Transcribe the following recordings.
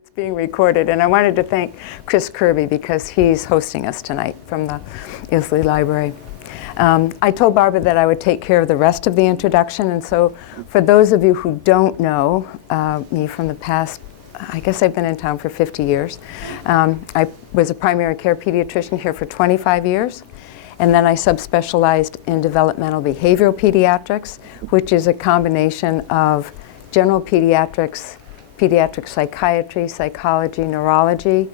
It's being recorded, and I wanted to thank Chris Kirby because he's hosting us tonight from the Ilsley Library. I told Barbara that I would take care of the rest of the introduction, and so for those of you who don't know me from the past, I guess I've been in town for 50 years. I was a primary care pediatrician here for 25 years, and then I subspecialized in developmental behavioral pediatrics, which is a combination of general pediatrics, pediatric psychiatry, psychology, neurology,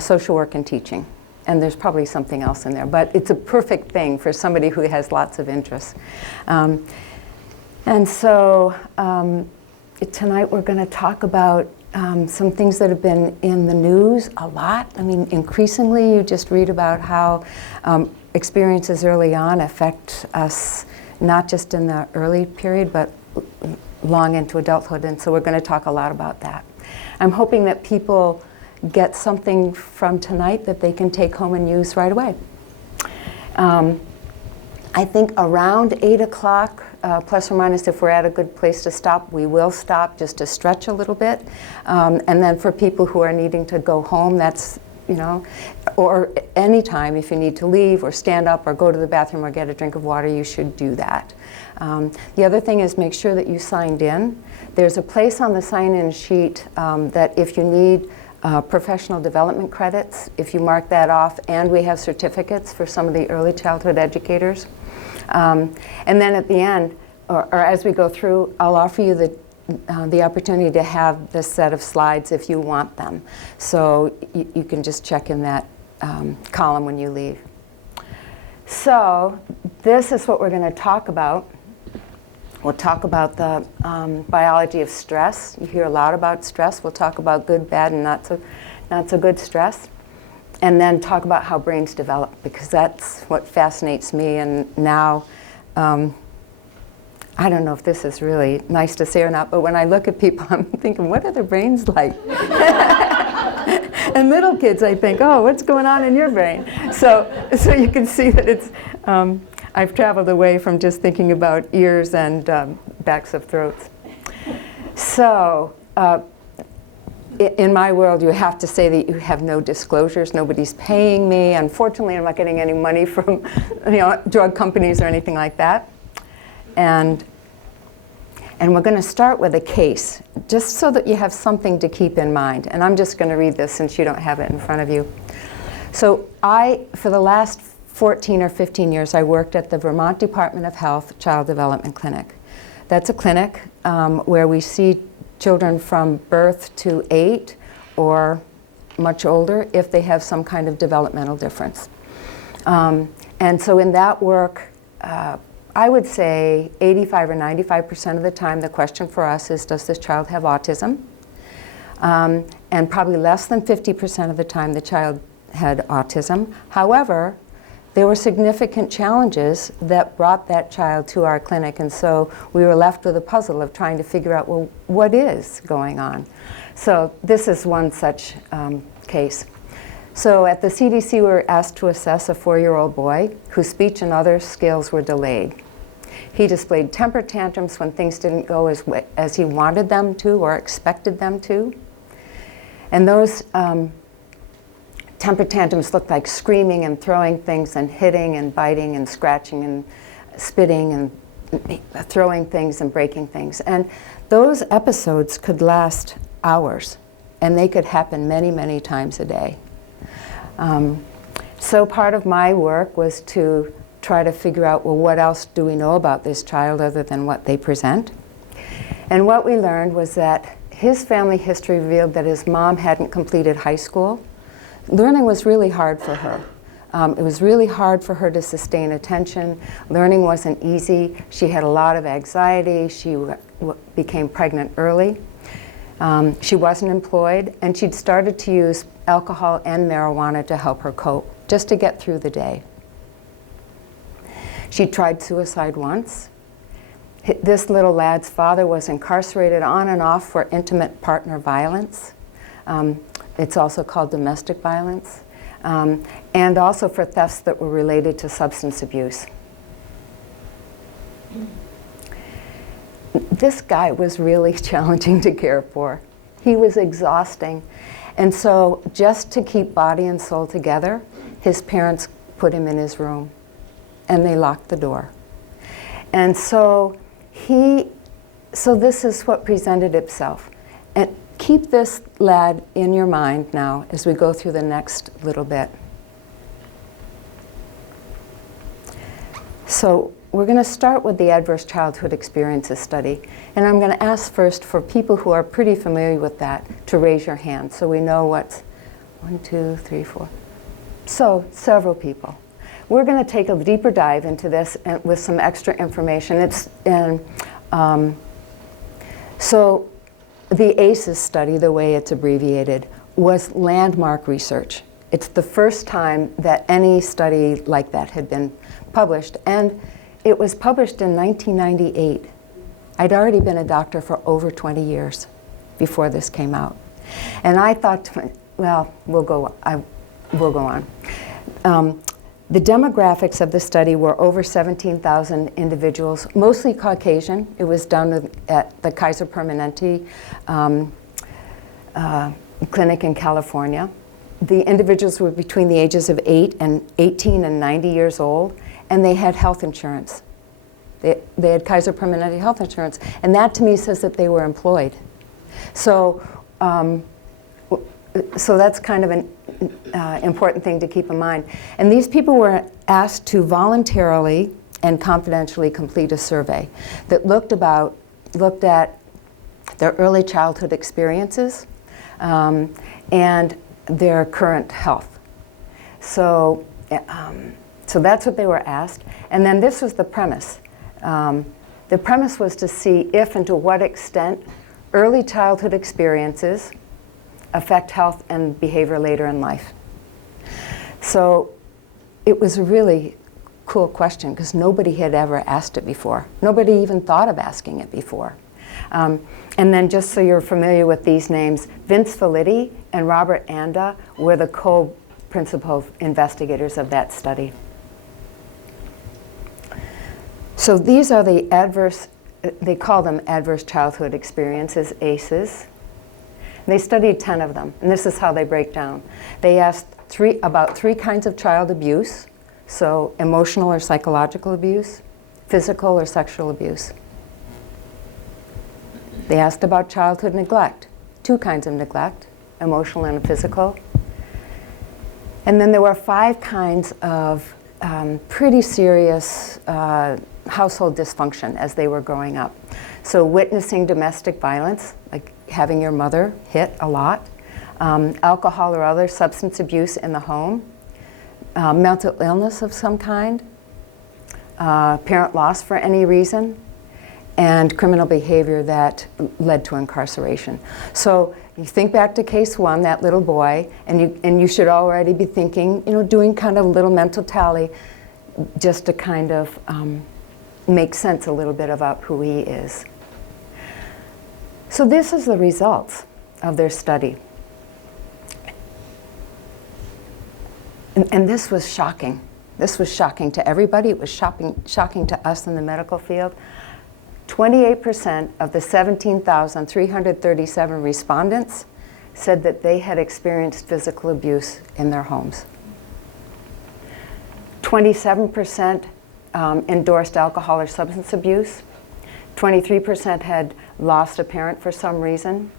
social work, and teaching. And there's probably something else in there, but it's a perfect thing for somebody who has lots of interests. And so tonight we're going to talk about some things that have been in the news a lot. I mean, increasingly you just read about how experiences early on affect us, not just in the early period, but long into adulthood, and so we're going to talk a lot about that. I'm hoping that people get something from tonight that they can take home and use right away. I think around 8 o'clock, plus or minus, if we're at a good place to stop, we will stop just to stretch a little bit. And then for people who are needing to go home, that's, you know, or any time if you need to leave or stand up or go to the bathroom or get a drink of water, you should do that. The other thing is make sure that you signed in. There's a place on the sign-in sheet that if you need professional development credits, if you mark that off, and we have certificates for some of the early childhood educators. And then at the end, or as we go through, I'll offer you the opportunity to have this set of slides if you want them. So you can just check in that column when you leave. So this is what we're going to talk about. We'll talk about the biology of stress. You hear a lot about stress. We'll talk about good, bad, and not so good stress. And then talk about how brains develop, because that's what fascinates me. And now, I don't know if this is really nice to say or not, but when I look at people, I'm thinking, what are their brains like? And little kids, I think, oh, what's going on in your brain? So you can see that it's, I've traveled away from just thinking about ears and backs of throats. So in my world, you have to say that you have no disclosures. Nobody's paying me. Unfortunately, I'm not getting any money from drug companies or anything like that. And we're going to start with a case, just so that you have something to keep in mind. And I'm just going to read this since you don't have it in front of you. So for the last 14 or 15 years, I worked at the Vermont Department of Health Child Development Clinic. That's a clinic where we see children from birth to 8 or much older if they have some kind of developmental difference. And so in that work, I would say 85 or 95% of the time the question for us is, does this child have autism? And probably less than 50% of the time the child had autism. However, there were significant challenges that brought that child to our clinic, and so we were left with a puzzle of trying to figure out, well, what is going on? So this is one such case. So at the CDC, we were asked to assess a 4-year-old boy whose speech and other skills were delayed. He displayed temper tantrums when things didn't go as he wanted them to or expected them to. And those temper tantrums looked like screaming and throwing things and hitting and biting and scratching and spitting and throwing things and breaking things. And those episodes could last hours, and they could happen many, many times a day. So part of my work was to try to figure out, well, what else do we know about this child other than what they present? And what we learned was that his family history revealed that his mom hadn't completed high school. Learning was really hard for her. It was really hard for her to sustain attention. Learning wasn't easy. She had a lot of anxiety. She became pregnant early. She wasn't employed, and she'd started to use alcohol and marijuana to help her cope, just to get through the day. She tried suicide once. This little lad's father was incarcerated on and off for intimate partner violence. It's also called domestic violence, and also for thefts that were related to substance abuse. This guy was really challenging to care for. He was exhausting. And so just to keep body and soul together, his parents put him in his room and they locked the door. And so this is what presented itself. And keep this lad in your mind now as we go through the next little bit. So we're going to start with the Adverse Childhood Experiences study. And I'm going to ask first for people who are pretty familiar with that to raise your hand so we know what's 1, 2, 3, 4. So several people. We're going to take a deeper dive into this with some extra information. So the ACEs study, the way it's abbreviated, was landmark research. It's the first time that any study like that had been published, and it was published in 1998. I'd already been a doctor for over 20 years before this came out. And I thought, well, we'll go on. The demographics of the study were over 17,000 individuals, mostly Caucasian. It was done at the Kaiser Permanente clinic in California. The individuals were between the ages of 18 and 90 years old, and they had health insurance. They had Kaiser Permanente health insurance, and that to me says that they were employed. So that's kind of an important thing to keep in mind. And these people were asked to voluntarily and confidentially complete a survey that looked at their early childhood experiences and their current health. So that's what they were asked. And then this was the premise. The premise was to see if and to what extent early childhood experiences affect health and behavior later in life. So it was a really cool question because nobody had ever asked it before. Nobody even thought of asking it before. And then just so you're familiar with these names, Vince Felitti and Robert Anda were the co-principal investigators of that study. So these are the they call them adverse childhood experiences, ACEs. They studied 10 of them, and this is how they break down. They asked about 3 kinds of child abuse, so emotional or psychological abuse, physical or sexual abuse. They asked about childhood neglect, 2 kinds of neglect, emotional and physical. And then there were 5 kinds of pretty serious household dysfunction as they were growing up. So witnessing domestic violence, like having your mother hit a lot, alcohol or other substance abuse in the home, mental illness of some kind, parent loss for any reason, and criminal behavior that led to incarceration. So you think back to case 1, that little boy, and you should already be thinking, doing kind of a little mental tally just to kind of make sense a little bit about who he is. So this is the results of their study. And this was shocking. This was shocking to everybody. It was shocking to us in the medical field. 28% of the 17,337 respondents said that they had experienced physical abuse in their homes. 27% endorsed alcohol or substance abuse. 23% had lost a parent for some reason.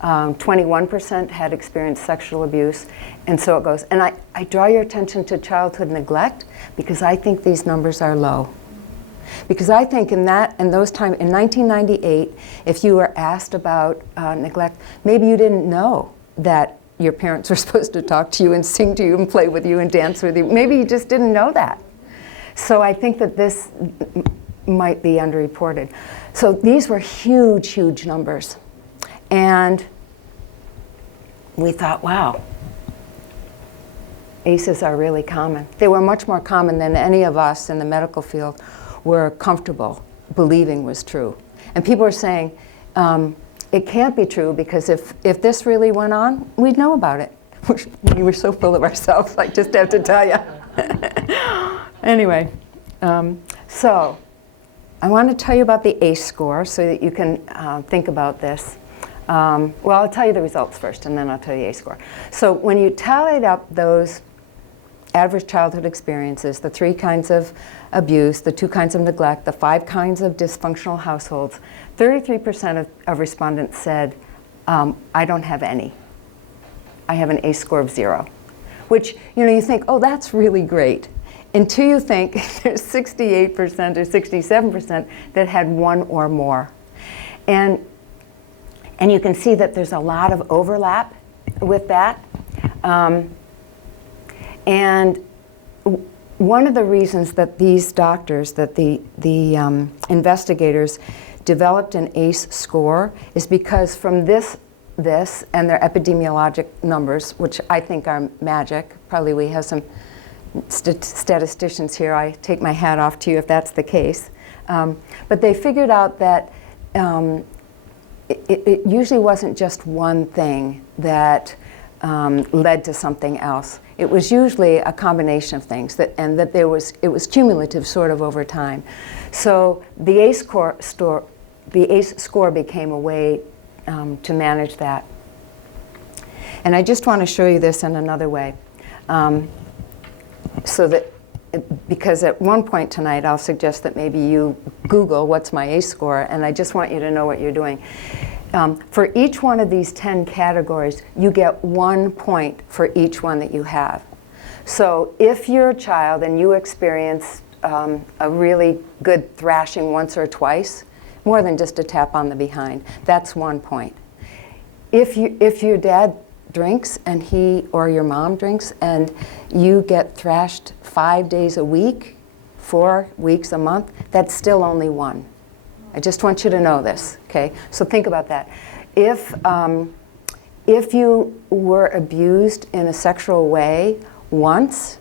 21% had experienced sexual abuse, and so it goes. And I draw your attention to childhood neglect because I think these numbers are low. Because I think in those times, in 1998, if you were asked about neglect, maybe you didn't know that your parents were supposed to talk to you and sing to you and play with you and dance with you. Maybe you just didn't know that. So I think that this might be underreported. So these were huge, huge numbers. And we thought, wow, ACEs are really common. They were much more common than any of us in the medical field were comfortable believing was true. And people were saying, it can't be true because if this really went on, we'd know about it. We were so full of ourselves, I just have to tell you. Anyway, so I want to tell you about the ACE score so that you can think about this. Well, I'll tell you the results first, and then I'll tell you the ACE score. So when you tallied up those adverse childhood experiences, the 3 kinds of abuse, the 2 kinds of neglect, the 5 kinds of dysfunctional households, 33% of respondents said, I don't have any. I have an ACE score of 0. Which, you think, oh, that's really great. Until you think there's 68% or 67% that had 1 or more. And you can see that there's a lot of overlap with that. And one of the reasons that these doctors, that the investigators developed an ACE score is because from this and their epidemiologic numbers, which I think are magic, probably we have some statisticians here, I take my hat off to you if that's the case. But they figured out that it usually wasn't just one thing that led to something else. It was usually a combination of things, and that it was cumulative sort of over time. So the ACE score became a way to manage that. And I just want to show you this in another way. So that, because at one point tonight I'll suggest that maybe you Google what's my ACE score, and I just want you to know what you're doing. For each one of these 10 categories, you get 1 point for each one that you have. So if you're a child and you experience a really good thrashing once or twice, more than just a tap on the behind, that's 1 point. If your dad drinks and he or your mom drinks and you get thrashed 5 days a week, 4 weeks a month, that's still only 1. I just want you to know this, okay? So think about that. If you were abused in a sexual way once,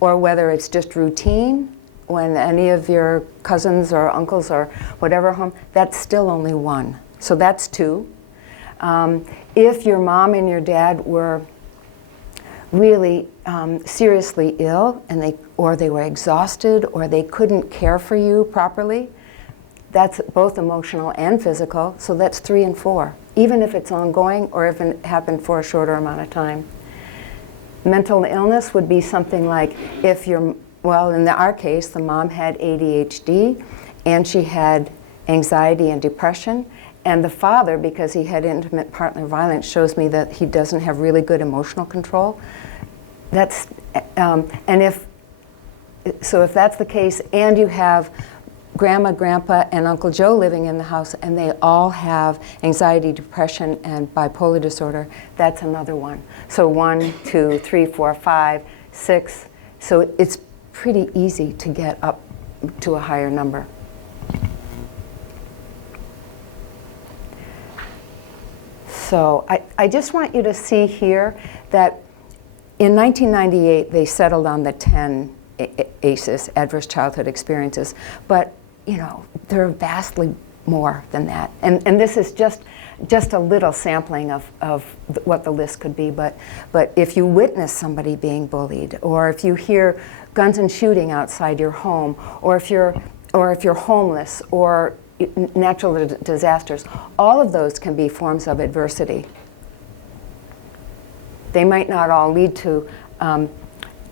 or whether it's just routine, when any of your cousins or uncles or whatever home, that's still only 1. So that's 2. If your mom and your dad were really seriously ill, and or they were exhausted, or they couldn't care for you properly, that's both emotional and physical, so that's 3 and 4, even if it's ongoing or if it happened for a shorter amount of time. Mental illness would be something like if well, in our case, the mom had ADHD, and she had anxiety and depression, and the father, because he had intimate partner violence, shows me that he doesn't have really good emotional control. That's, if that's the case, and you have Grandma, Grandpa, and Uncle Joe living in the house, and they all have anxiety, depression, and bipolar disorder, that's another 1. So 1, 2, 3, 4, 5, 6. So it's pretty easy to get up to a higher number. So I just want you to see here that in 1998 they settled on the 10 ACEs, adverse childhood experiences, but there are vastly more than that. And this is just a little sampling of what the list could be, but if you witness somebody being bullied, or if you hear guns and shooting outside your home, or if you're homeless, or natural disasters, all of those can be forms of adversity. They might not all lead to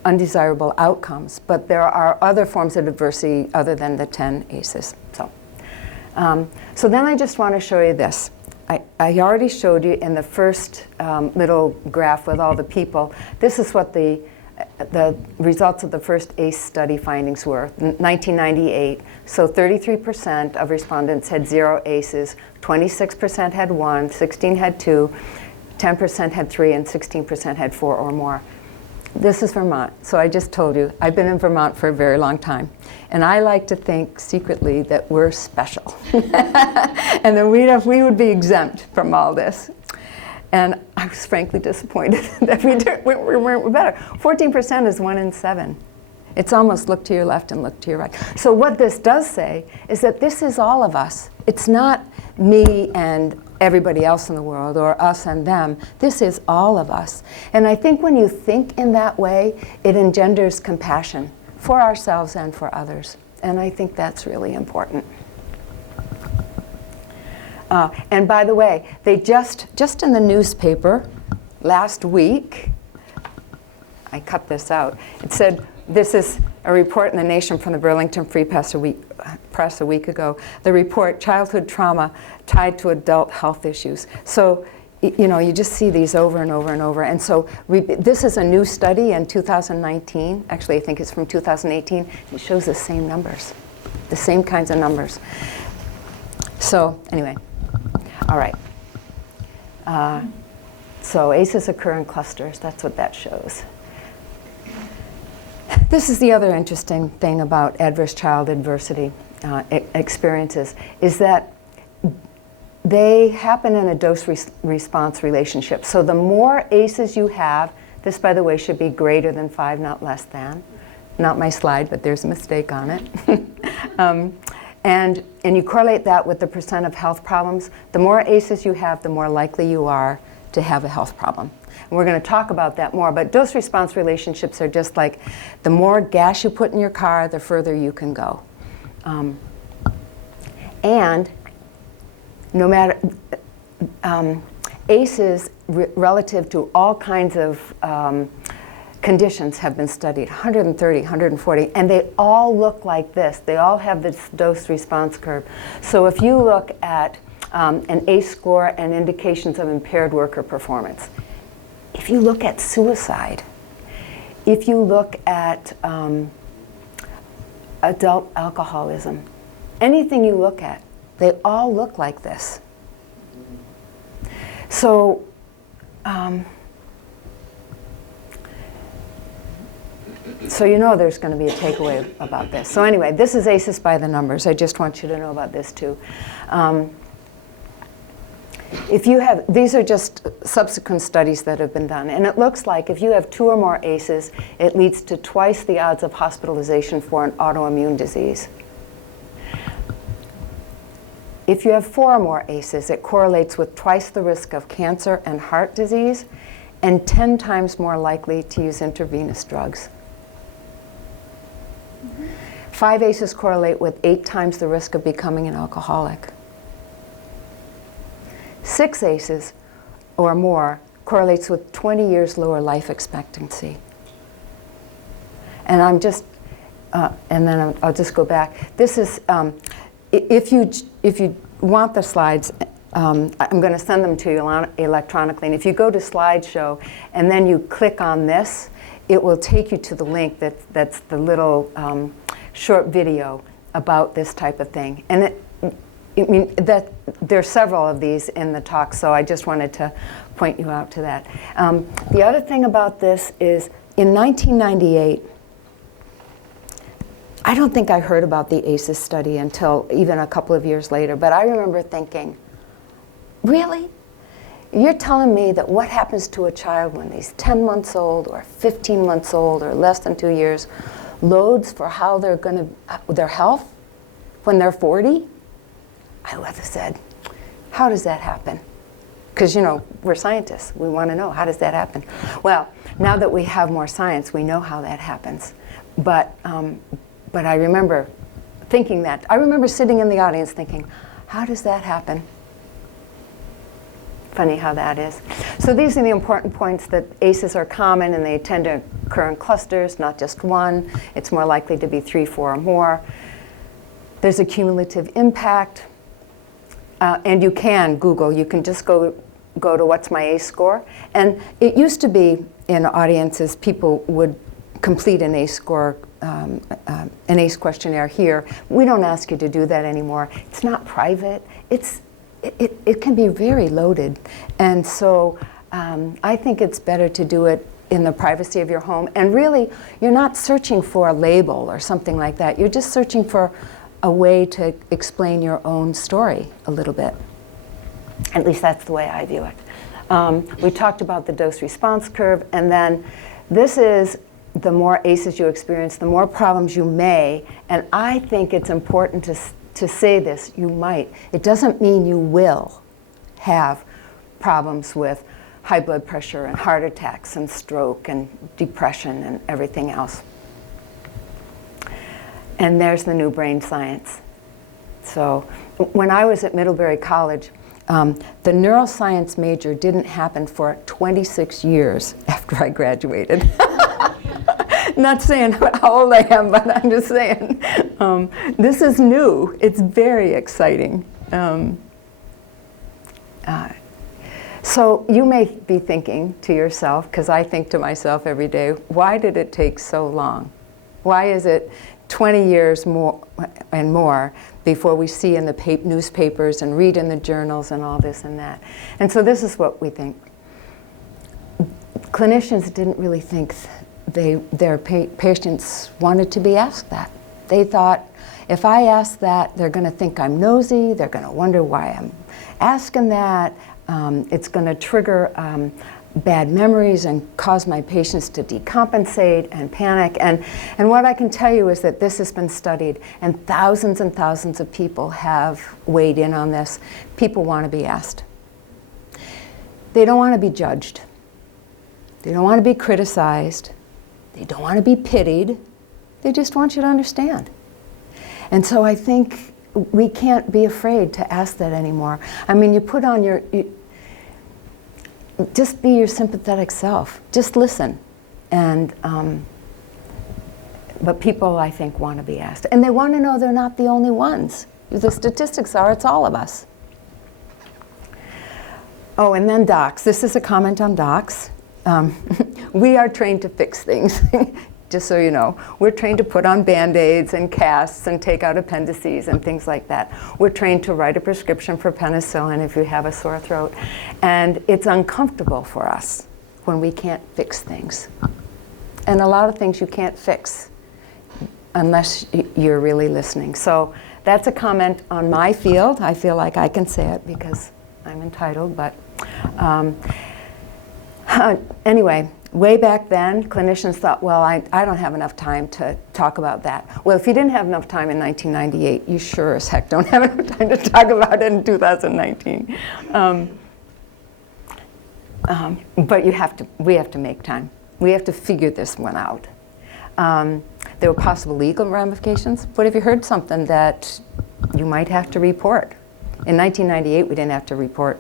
undesirable outcomes, but there are other forms of adversity other than the 10 ACEs. So then I just want to show you this. I already showed you in the first little graph with all the people. This is what the results of the first ACE study findings were, 1998. So 33% of respondents had 0 ACEs, 26% had 1, 16 had 2, 10% had 3, and 16% had 4 or more. This is Vermont, so I just told you, I've been in Vermont for a very long time. And I like to think secretly that we're special. And that we would be exempt from all this. And I was frankly disappointed that we weren't better. 14% is 1 in 7. It's almost look to your left and look to your right. So what this does say is that this is all of us. It's not me and everybody else in the world, or us and them. This is all of us. And I think when you think in that way, it engenders compassion for ourselves and for others. And I think that's really important. And by the way, they just in the newspaper last week, I cut this out. It said, this is a report in the Nation from the Burlington Free Press a week ago. The report, childhood trauma tied to adult health issues. So, you know, you just see these over and over and over. And so this is a new study in 2019. Actually, I think it's from 2018. It shows the same numbers, the same kinds of numbers. So anyway, all right. So ACEs occur in clusters. That's what that shows. This is the other interesting thing about adverse child adversity experiences, is that they happen in a dose-response relationship. So the more ACEs you have, this, by the way, should be greater than 5, not less than. Not my slide, but there's a mistake on it. And you correlate that with the percent of health problems. The more ACEs you have, the more likely you are to have a health problem. And we're going to talk about that more, but dose-response relationships are just like the more gas you put in your car, the further you can go. And no matter, ACEs relative to all kinds of conditions have been studied, 130, 140, and they all look like this. They all have this dose-response curve. So if you look at an ACE score and indications of impaired worker performance, if you look at suicide, if you look at adult alcoholism, anything you look at, they all look like this. So, so you know there's going to be a takeaway about this. So anyway, this is ACEs by the numbers. I just want you to know about this too. If you have, these are just subsequent studies that have been done, and it looks like if you have 2 or more ACEs, it leads to twice the odds of hospitalization for an autoimmune disease. If you have 4 or more ACEs, it correlates with twice the risk of cancer and heart disease, and 10 times more likely to use intravenous drugs. 5 ACEs correlate with 8 times the risk of becoming an alcoholic. 6 ACEs or more correlates with 20 years lower life expectancy. And I'm just, and then I'll just go back. This is, if you want the slides, I'm going to send them to you electronically. And if you go to slideshow and then you click on this, it will take you to the link that's the little short video about this type of thing. And I mean, that there are several of these in the talk, so I just wanted to point you out to that. The other thing about this is, in 1998, I don't think I heard about the ACEs study until even a couple of years later, but I remember thinking, really? You're telling me that what happens to a child when he's 10 months old or 15 months old or less than 2 years loads for how they're going to, their health when they're 40? I would have said, how does that happen? Because, you know, we're scientists. We want to know, how does that happen? Well, now that we have more science, we know how that happens. But I remember thinking that. I remember sitting in the audience thinking, how does that happen? Funny how that is. So these are the important points, that ACEs are common and they tend to occur in clusters, not just one. It's more likely to be 3, 4, or more. There's a cumulative impact. And you can Google, you can just go to what's my ACE score. And it used to be in audiences, people would complete an ACE score, an ACE questionnaire here. We don't ask you to do that anymore. It's not private. It can be very loaded. And so I think it's better to do it in the privacy of your home. And really, you're not searching for a label or something like that. You're just searching for a way to explain your own story a little bit. At least that's the way I view it. We talked about the dose-response curve, and then this is the more ACEs you experience, the more problems you may, and I think it's important to say this, you might. It doesn't mean you will have problems with high blood pressure and heart attacks and stroke and depression and everything else. And there's the new brain science. So when I was at Middlebury College, the neuroscience major didn't happen for 26 years after I graduated. Not saying how old I am, but I'm just saying. This is new. It's very exciting. So you may be thinking to yourself, because I think to myself every day, why did it take so long? Why is it 20 years more and more before we see in the newspapers and read in the journals and all this and that? And so this is what we think. Clinicians didn't really think their patients wanted to be asked that. They thought, if I ask that, they're going to think I'm nosy, they're going to wonder why I'm asking that, it's going to trigger bad memories and cause my patients to decompensate and panic. And what I can tell you is that this has been studied, and thousands of people have weighed in on this. People want to be asked. They don't want to be judged. They don't want to be criticized. They don't want to be pitied. They just want you to understand. And so I think we can't be afraid to ask that anymore. I mean, you put on just be your sympathetic self. Just listen. And, but people, I think, want to be asked. And they want to know they're not the only ones. The statistics are, it's all of us. Oh, and then docs. This is a comment on docs. We are trained to fix things. Just so you know, we're trained to put on Band-Aids and casts and take out appendices and things like that. We're trained to write a prescription for penicillin if you have a sore throat. And it's uncomfortable for us when we can't fix things. And a lot of things you can't fix unless you're really listening. So that's a comment on my field. I feel like I can say it because I'm entitled, but anyway. Way back then, clinicians thought, well, I don't have enough time to talk about that. Well, if you didn't have enough time in 1998, you sure as heck don't have enough time to talk about it in 2019. But we have to make time. We have to figure this one out. There were possible legal ramifications. What if you heard something that you might have to report? In 1998, we didn't have to report.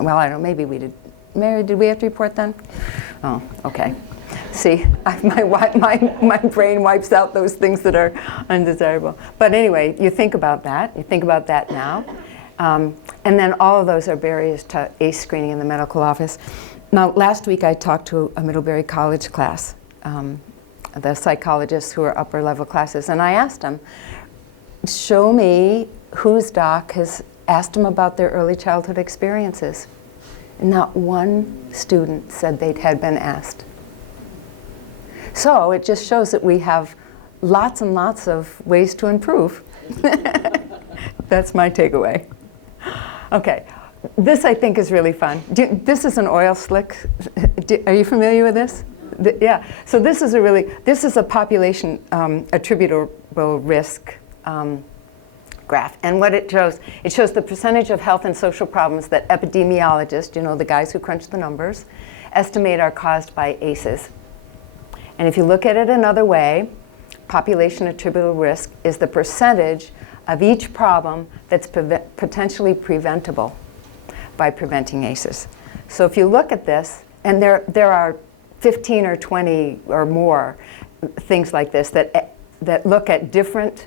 Well, I don't know, maybe we did. Mary, did we have to report then? Oh, okay. See, my brain wipes out those things that are undesirable. But anyway, you think about that. You think about that now. And then all of those are barriers to ACE screening in the medical office. Now, last week I talked to a Middlebury College class, the psychologists who are upper level classes, and I asked them, show me whose doc has asked them about their early childhood experiences. Not one student said they had been asked. So it just shows that we have lots and lots of ways to improve. That's my takeaway. Okay, this I think is really fun. This is an oil slick. Are you familiar with this? Yeah, so this is a population attributable risk graph. And what it shows the percentage of health and social problems that epidemiologists, you know, the guys who crunch the numbers, estimate are caused by ACEs. And if you look at it another way, population attributable risk is the percentage of each problem that's potentially preventable by preventing ACEs. So if you look at this, and there are 15 or 20 or more things like this that look at different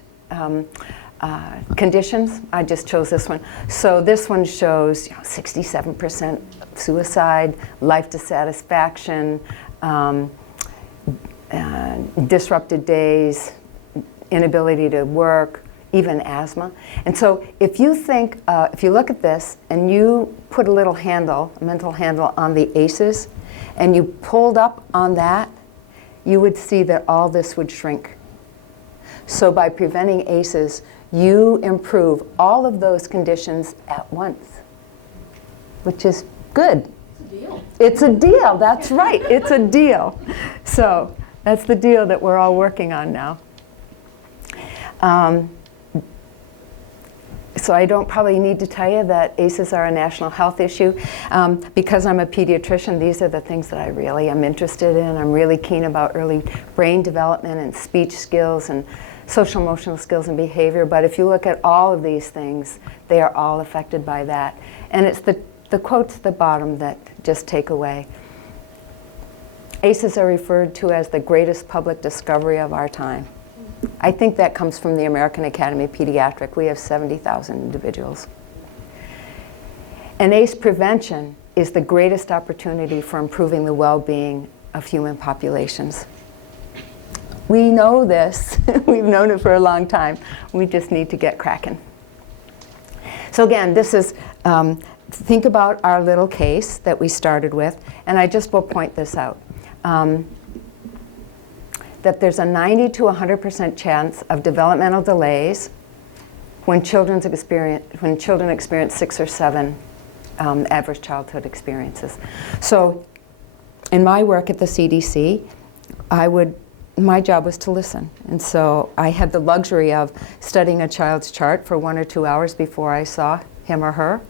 conditions. I just chose this one. So this one shows 67% suicide, life dissatisfaction, disrupted days, inability to work, even asthma. And so if you think, if you look at this and you put a little handle, a mental handle on the ACEs, and you pulled up on that, you would see that all this would shrink. So by preventing ACEs, you improve all of those conditions at once, which is good. It's a deal. It's a deal, that's right, it's a deal. So that's the deal that we're all working on now. So I don't probably need to tell you that ACEs are a national health issue. Because I'm a pediatrician, these are the things that I really am interested in. I'm really keen about early brain development and speech skills and social emotional skills and behavior, but if you look at all of these things, they are all affected by that. And it's the quotes at the bottom that just take away. ACEs are referred to as the greatest public discovery of our time. I think that comes from the American Academy of Pediatrics. We have 70,000 individuals. And ACE prevention is the greatest opportunity for improving the well-being of human populations. We know this. We've known it for a long time. We just need to get cracking. So again, this is, think about our little case that we started with, and I just will point this out. That there's a 90 to 100% chance of developmental delays when children experience 6 or 7 adverse childhood experiences. So in my work at the CDC, my job was to listen. And so I had the luxury of studying a child's chart for 1 or 2 hours before I saw him or her.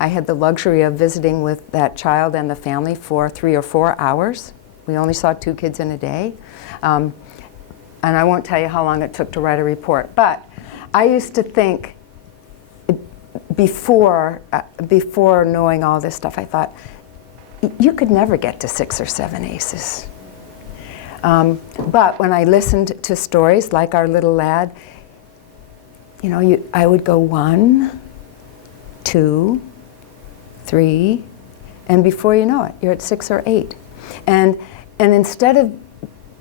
I had the luxury of visiting with that child and the family for 3 or 4 hours. We only saw 2 kids in a day. And I won't tell you how long it took to write a report. But I used to think, before knowing all this stuff, I thought, you could never get to 6 or 7 ACEs. But when I listened to stories like our little lad, you know, I would go 1, 2, 3, and before you know it, you're at 6 or 8. And instead of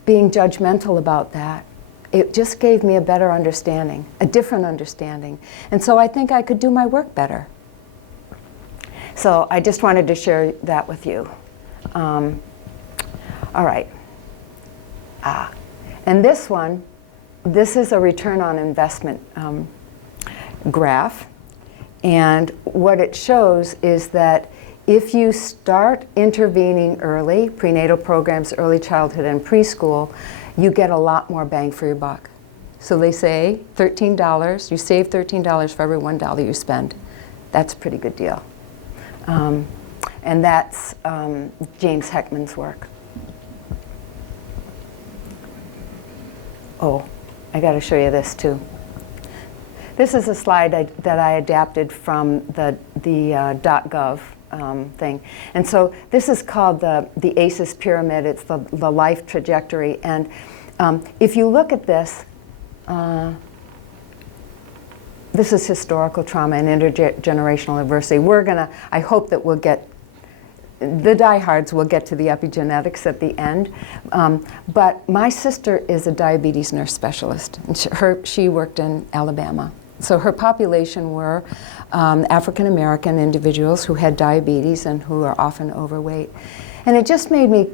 being judgmental about that, it just gave me a better understanding, a different understanding. And so I think I could do my work better. So I just wanted to share that with you. All right. And this one, this is a return on investment graph. And what it shows is that if you start intervening early, prenatal programs, early childhood and preschool, you get a lot more bang for your buck. So they say $13, you save $13 for every $1 you spend. That's a pretty good deal. And that's James Heckman's work. Oh, I got to show you this too. This is a slide that I adapted from the .gov thing. And so this is called the ACEs pyramid. It's the life trajectory. And if you look at this, this is historical trauma and intergenerational adversity. I hope that we'll get, the diehards will get to the epigenetics at the end. But my sister is a diabetes nurse specialist. And she worked in Alabama. So her population were African American individuals who had diabetes and who are often overweight. And it just made me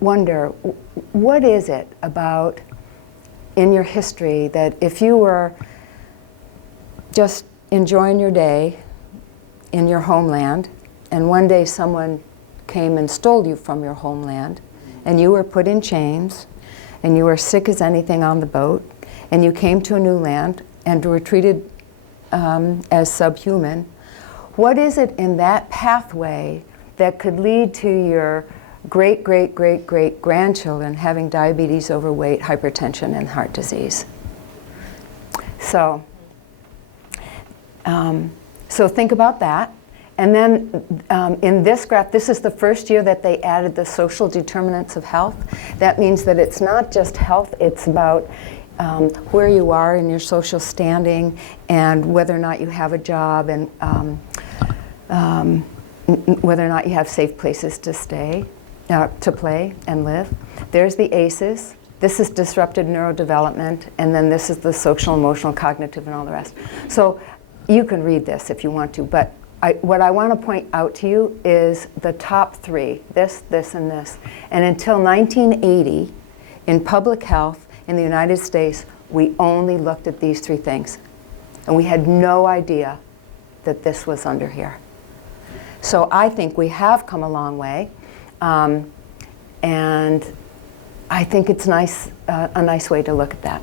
wonder, what is it about in your history that if you were just enjoying your day in your homeland, and one day someone came and stole you from your homeland, and you were put in chains, and you were sick as anything on the boat, and you came to a new land and were treated as subhuman, what is it in that pathway that could lead to your great-great-great-great-grandchildren having diabetes, overweight, hypertension, and heart disease? So think about that. And then in this graph, this is the first year that they added the social determinants of health. That means that it's not just health, it's about where you are in your social standing and whether or not you have a job and whether or not you have safe places to stay, to play and live. There's the ACEs. This is disrupted neurodevelopment, and then this is the social, emotional, cognitive, and all the rest. So you can read this if you want to, but what I want to point out to you is the top 3, this, this, and this. And until 1980, in public health in the United States, we only looked at these 3 things. And we had no idea that this was under here. So I think we have come a long way. And I think it's nice, a nice way to look at that.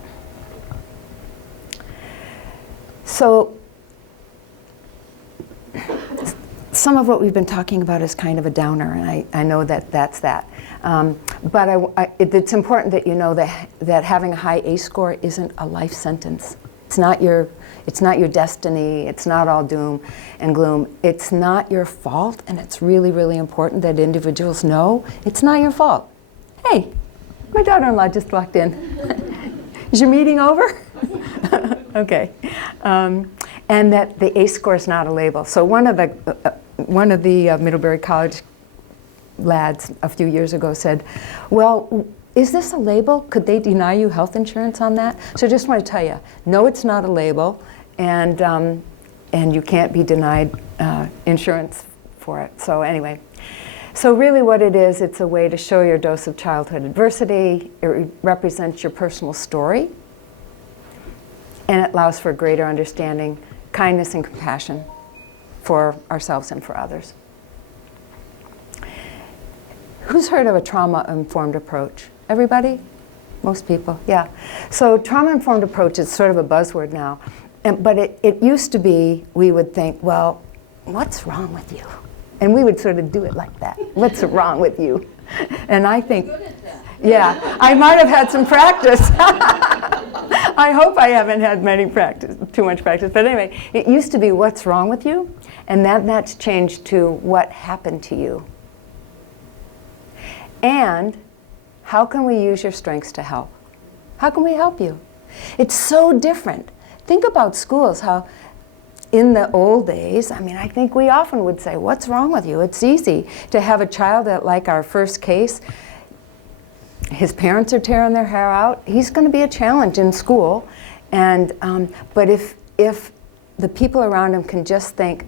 So some of what we've been talking about is kind of a downer, and I know that that's that. But it's important that you know that having a high ACE score isn't a life sentence. It's not your destiny. It's not all doom and gloom. It's not your fault, and it's really, really important that individuals know it's not your fault. Hey, my daughter-in-law just walked in. Is your meeting over? Okay. And that the ACE score is not a label. So one of the Middlebury College lads a few years ago said, well, is this a label? Could they deny you health insurance on that? So I just want to tell you, no, it's not a label, and you can't be denied insurance for it. So anyway, so really what it is, it's a way to show your dose of childhood adversity. It represents your personal story, and it allows for greater understanding, kindness, and compassion for ourselves and for others. Who's heard of a trauma-informed approach? Everybody? Most people, yeah. So trauma-informed approach is sort of a buzzword now. But it used to be, we would think, well, what's wrong with you? And we would sort of do it like that. What's wrong with you? And I think, yeah, I might have had some practice. I hope I haven't had too much practice. But anyway, it used to be, what's wrong with you? And that's changed to, what happened to you? And how can we use your strengths to help? How can we help you? It's so different. Think about schools, how in the old days, I mean, I think we often would say, what's wrong with you? It's easy to have a child that, like our first case, his parents are tearing their hair out. He's going to be a challenge in school. And, but if the people around him can just think,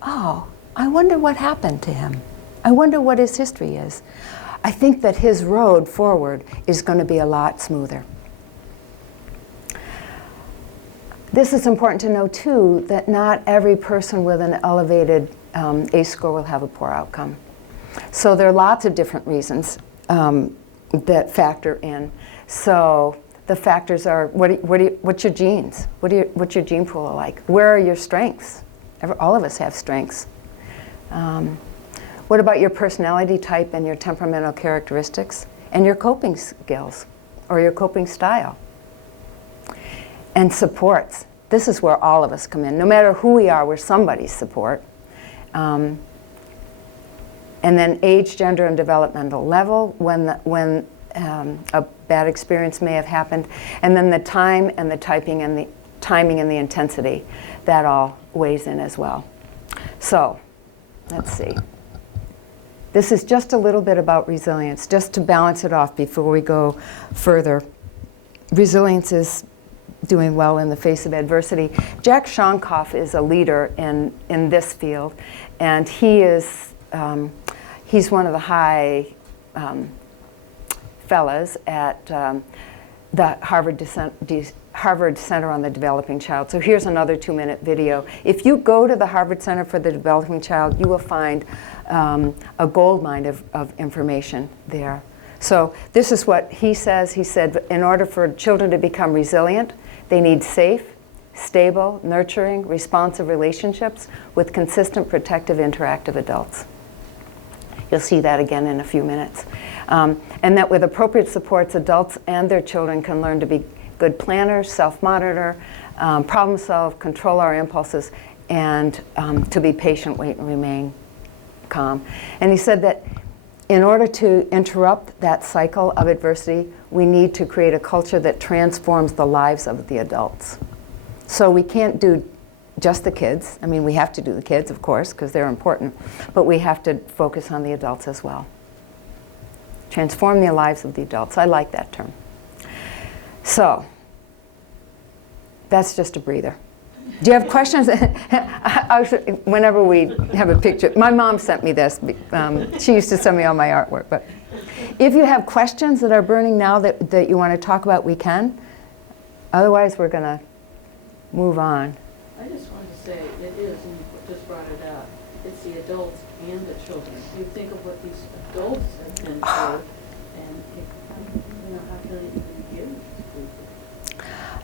oh, I wonder what happened to him. I wonder what his history is. I think that his road forward is going to be a lot smoother. This is important to know, too, that not every person with an elevated ACE score will have a poor outcome. So there are lots of different reasons that factor in. So the factors are, what's your genes? What's your gene pool like? Where are your strengths? All of us have strengths. What about your personality type and your temperamental characteristics and your coping skills or your coping style? And supports. This is where all of us come in. No matter who we are, we're somebody's support. And then age, gender, and developmental level, when a bad experience may have happened. And then the time and the typing and the timing and the intensity, that all weighs in as well. So, let's see. This is just a little bit about resilience, just to balance it off before we go further. Resilience is doing well in the face of adversity. Jack Shonkoff is a leader in this field, and he's one of the high fellas at the Harvard Center on the Developing Child. So here's another 2-minute video. If you go to the Harvard Center for the Developing Child, you will find a goldmine of information there. So this is what he says. He said, in order for children to become resilient, they need safe, stable, nurturing, responsive relationships with consistent, protective, interactive adults. You'll see that again in a few minutes. And that with appropriate supports, adults and their children can learn to be good planners, self-monitor, problem solve, control our impulses, and to be patient, wait, and remain calm. And he said that in order to interrupt that cycle of adversity, we need to create a culture that transforms the lives of the adults. So we can't do just the kids. I mean, we have to do the kids, of course, because they're important, but we have to focus on the adults as well. Transform the lives of the adults. I like that term. So, that's just a breather. Do you have questions? Whenever we have a picture, my mom sent me this. She used to send me all my artwork. But if you have questions that are burning now that you want to talk about, we can. Otherwise, we're going to move on. I just wanted to say, it is, and you just brought it up, it's the adults and the children. You think of what these adults have been through, and how can they even begin?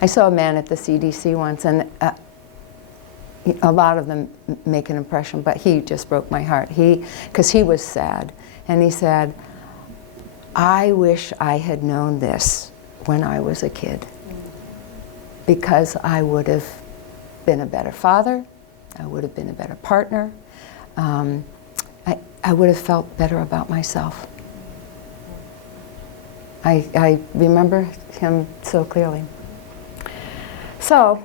I saw a man at the CDC once, and a lot of them make an impression, but he just broke my heart. Because he was sad, and he said, I wish I had known this when I was a kid, because I would have been a better father, I would have been a better partner, I would have felt better about myself. I remember him so clearly. So,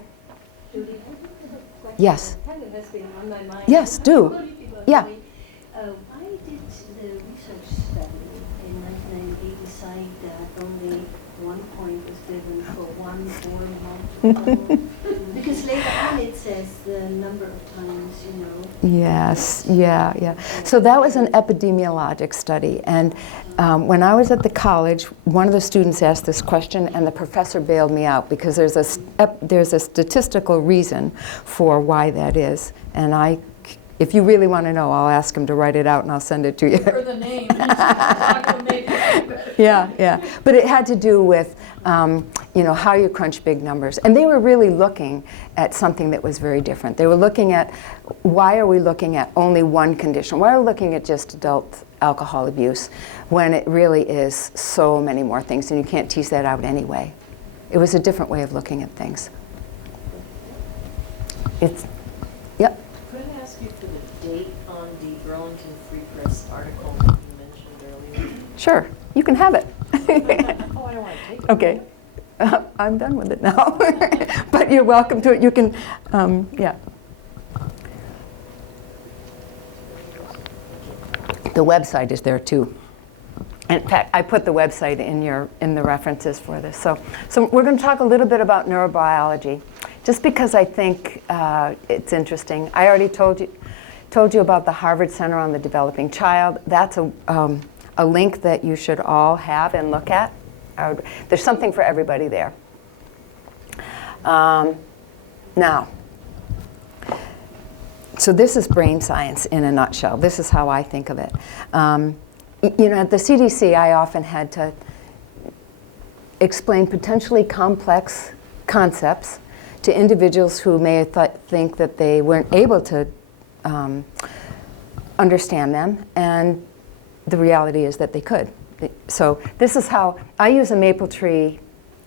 Judy, I have a question. yes. Kind of has been on my mind. Yes, do. Yeah. Why did the research study in 1998 decide that only 1 point was given for one or multiple? Because later on it says the number of times, Yes, yeah. So that was an epidemiologic study, and when I was at the college, one of the students asked this question, and the professor bailed me out because there's a statistical reason for why that is, and if you really want to know, I'll ask him to write it out and I'll send it to you. For the name. Yeah. But it had to do with, how you crunch big numbers. And they were really looking at something that was very different. They were looking at, why are we looking at only one condition? Why are we looking at just adult alcohol abuse when it really is so many more things, and you can't tease that out anyway? It was a different way of looking at things. Yep. Could I ask you for the date on the Burlington Free Press article that you mentioned earlier? Sure, you can have it. Oh, I don't want to take it. Okay. I'm done with it now. But you're welcome to it. You can, yeah. The website is there too. In fact, I put the website in the references for this. So we're going to talk a little bit about neurobiology, just because I think it's interesting. I already told you about the Harvard Center on the Developing Child. That's a link that you should all have and look at. There's something for everybody there. Now, so this is brain science in a nutshell. This is how I think of it. At the CDC, I often had to explain potentially complex concepts to individuals who may think that they weren't able to understand them, and the reality is that they could. So this is how I use a maple tree,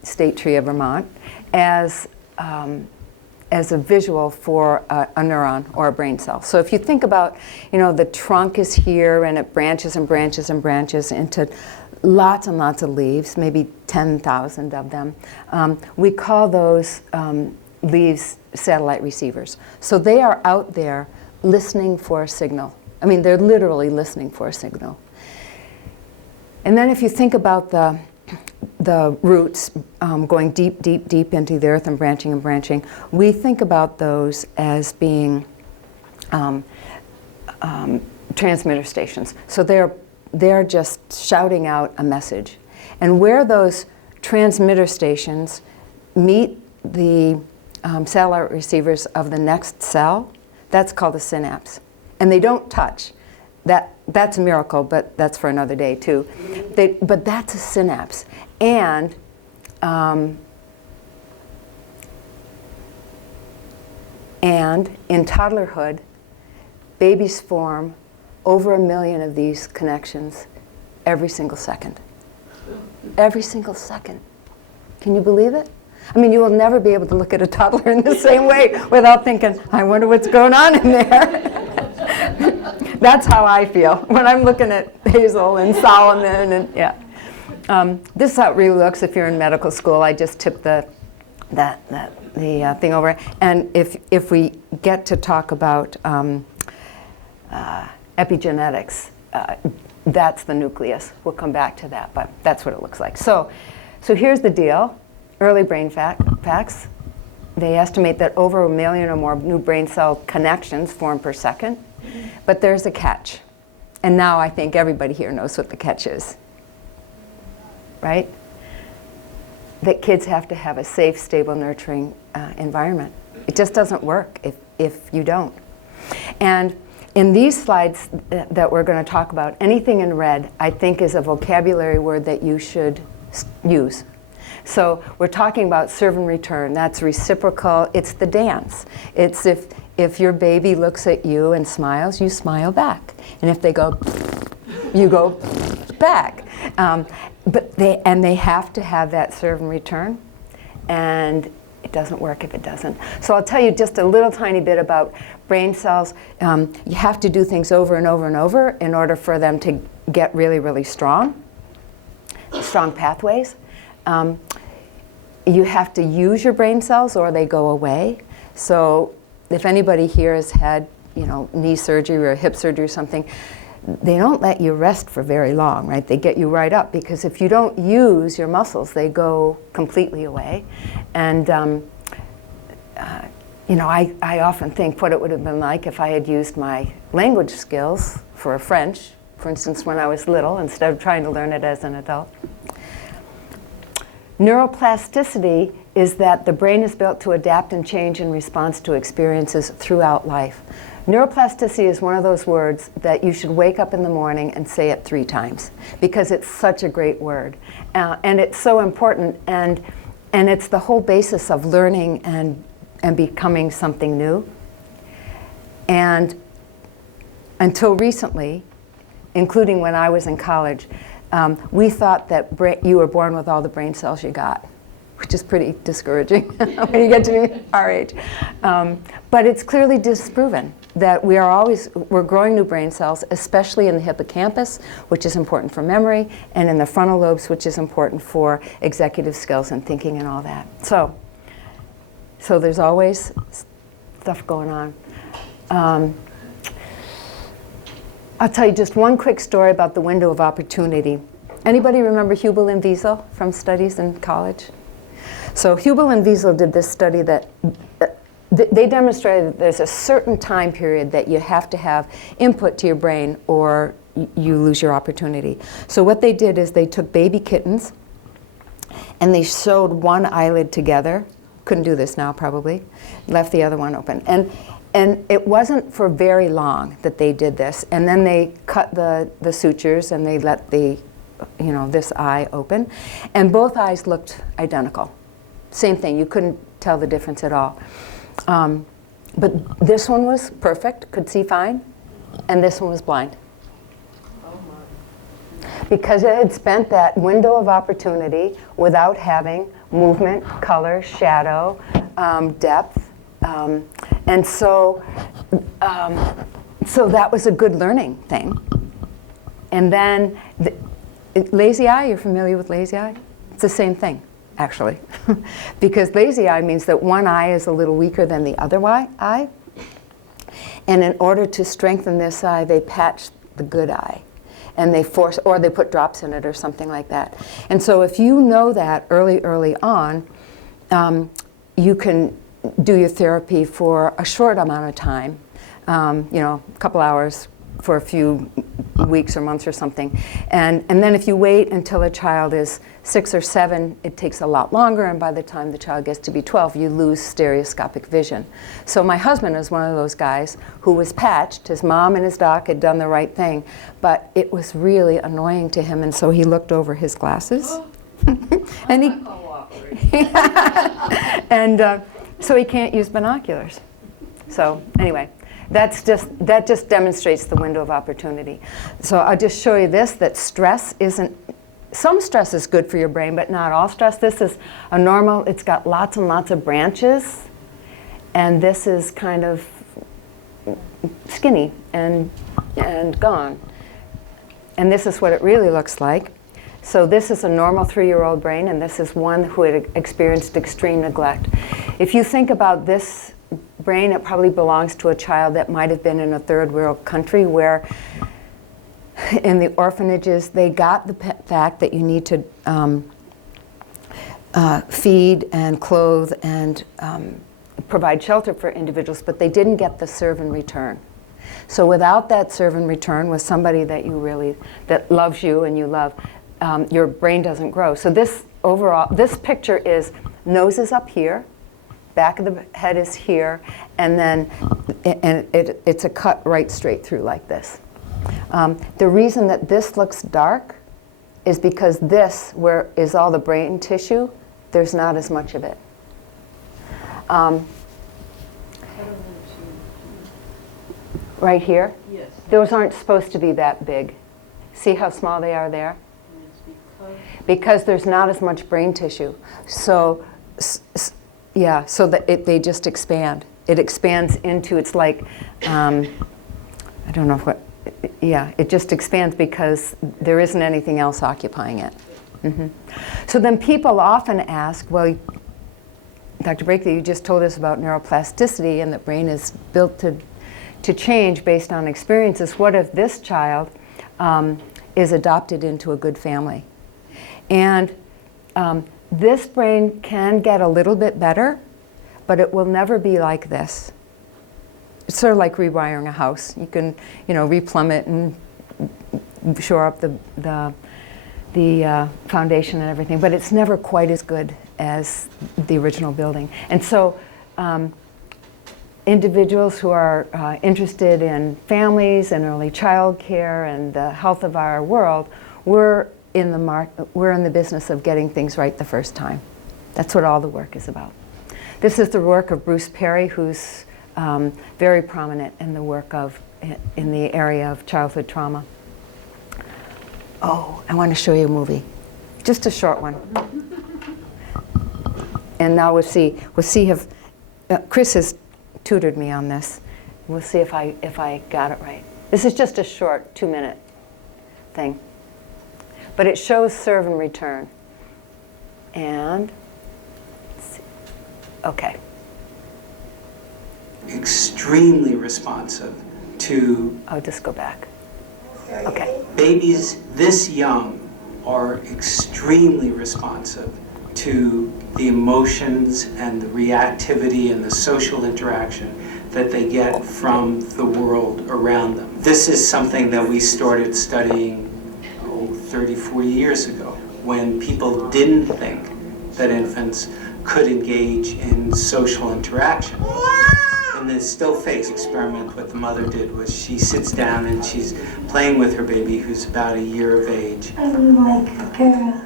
state tree of Vermont, as a visual for a neuron or a brain cell. So if you think about, the trunk is here and it branches and branches and branches into lots and lots of leaves, maybe 10,000 of them. We call those leaves satellite receivers. So they are out there listening for a signal. I mean, they're literally listening for a signal. And then if you think about the roots going deep, deep, deep into the earth and branching, we think about those as being transmitter stations. So they're just shouting out a message. And where those transmitter stations meet the satellite receivers of the next cell, that's called a synapse. And they don't touch. That's a miracle, but that's for another day too. But that's a synapse. And in toddlerhood, babies form over 1 million of these connections every single second. Every single second. Can you believe it? I mean, you will never be able to look at a toddler in the same way without thinking, I wonder what's going on in there. That's how I feel when I'm looking at Hazel and Solomon, and yeah. This is how it really looks if you're in medical school. I just tipped the thing over. And if we get to talk about epigenetics, that's the nucleus. We'll come back to that, but that's what it looks like. So here's the deal. Early brain facts. They estimate that over 1 million or more new brain cell connections form per second. But there's a catch. And now I think everybody here knows what the catch is. Right? That kids have to have a safe, stable, nurturing environment. It just doesn't work if you don't. And in these slides that we're going to talk about, anything in red, I think, is a vocabulary word that you should use. So we're talking about serve and return. That's reciprocal. It's the dance. It's if your baby looks at you and smiles, you smile back. And if they go, you go back. But they have to have that serve and return. And it doesn't work if it doesn't. So I'll tell you just a little tiny bit about brain cells. You have to do things over and over and over in order for them to get really, really strong pathways. You have to use your brain cells or they go away. So if anybody here has had, knee surgery or hip surgery or something, they don't let you rest for very long, right? They get you right up, because if you don't use your muscles, they go completely away. And I often think what it would have been like if I had used my language skills for French, for instance, when I was little, instead of trying to learn it as an adult. Neuroplasticity is that the brain is built to adapt and change in response to experiences throughout life. Neuroplasticity is one of those words that you should wake up in the morning and say it 3 times, because it's such a great word. And it's so important, and it's the whole basis of learning and becoming something new. And until recently, including when I was in college, we thought that you were born with all the brain cells you got, which is pretty discouraging when you get to be our age. But it's clearly disproven that we're growing new brain cells, especially in the hippocampus, which is important for memory, and in the frontal lobes, which is important for executive skills and thinking and all that. So there's always stuff going on. I'll tell you just one quick story about the window of opportunity. Anybody remember Hubel and Wiesel from studies in college? So Hubel and Wiesel did this study that they demonstrated that there's a certain time period that you have to have input to your brain or you lose your opportunity. So what they did is they took baby kittens and they sewed one eyelid together. Couldn't do this now probably. Left the other one open. And it wasn't for very long that they did this. And then they cut the sutures and they let this eye open. And both eyes looked identical. Same thing, you couldn't tell the difference at all. But this one was perfect, could see fine, and this one was blind. Oh my. Because it had spent that window of opportunity without having movement, color, shadow, depth. And so that was a good learning thing. And then lazy eye, you're familiar with lazy eye? It's the same thing, actually. Because lazy eye means that one eye is a little weaker than the other eye. And in order to strengthen this eye, they patch the good eye. And they put drops in it or something like that. And so if you know that early on, you can do your therapy for a short amount of time, a couple hours for a few weeks or months or something. And then if you wait until a child is 6 or 7, it takes a lot longer, and by the time the child gets to be 12, you lose stereoscopic vision. So my husband is one of those guys who was patched. His mom and his doc had done the right thing, but it was really annoying to him, and so he looked over his glasses. And so he can't use binoculars. So anyway, that just demonstrates the window of opportunity. So I'll just show you this, that some stress is good for your brain, but not all stress. This is a normal, it's got lots and lots of branches, and this is kind of skinny and gone. And this is what it really looks like. So this is a normal 3-year-old brain, and this is one who had experienced extreme neglect. If you think about this brain, it probably belongs to a child that might have been in a third world country where in the orphanages they got the fact that you need to feed and clothe and provide shelter for individuals, but they didn't get the serve and return. So without that serve and return with somebody that loves you and you love, your brain doesn't grow. So this picture is nose is up here, back of the head is here, and then it's a cut right straight through like this. The reason that this looks dark is because this, where is all the brain tissue, there's not as much of it. right here. Yes. Those aren't supposed to be that big. See how small they are there? And it's Because there's not as much brain tissue. So, so that they just expand. It expands into, it's like, I don't know what, it just expands because there isn't anything else occupying it. So then people often ask, well, Dr. Brakely, you just told us about neuroplasticity and the brain is built to change based on experiences. What if this child is adopted into a good family? And this brain can get a little bit better, but it will never be like this. It's sort of like rewiring a house. You can, replumb it and shore up the foundation and everything, but it's never quite as good as the original building. And so individuals who are interested in families and early child care and the health of our world, we're in the business of getting things right the first time. That's what all the work is about. This is the work of Bruce Perry, who's very prominent in the work in the area of childhood trauma. Oh, I want to show you a movie, just a short one. And now we'll see if Chris has tutored me on this. We'll see if I got it right. This is just a short 2-minute thing, but it shows serve and return. And let's see. Okay. Extremely responsive to. I'll just go back. Okay. Babies this young are extremely responsive to the emotions and the reactivity and the social interaction that they get from the world around them. This is something that we started studying 30, 40 years ago, when people didn't think that infants could engage in social interaction. In the still face experiment, what the mother did was she sits down and she's playing with her baby who's about a year of age. I like a girl.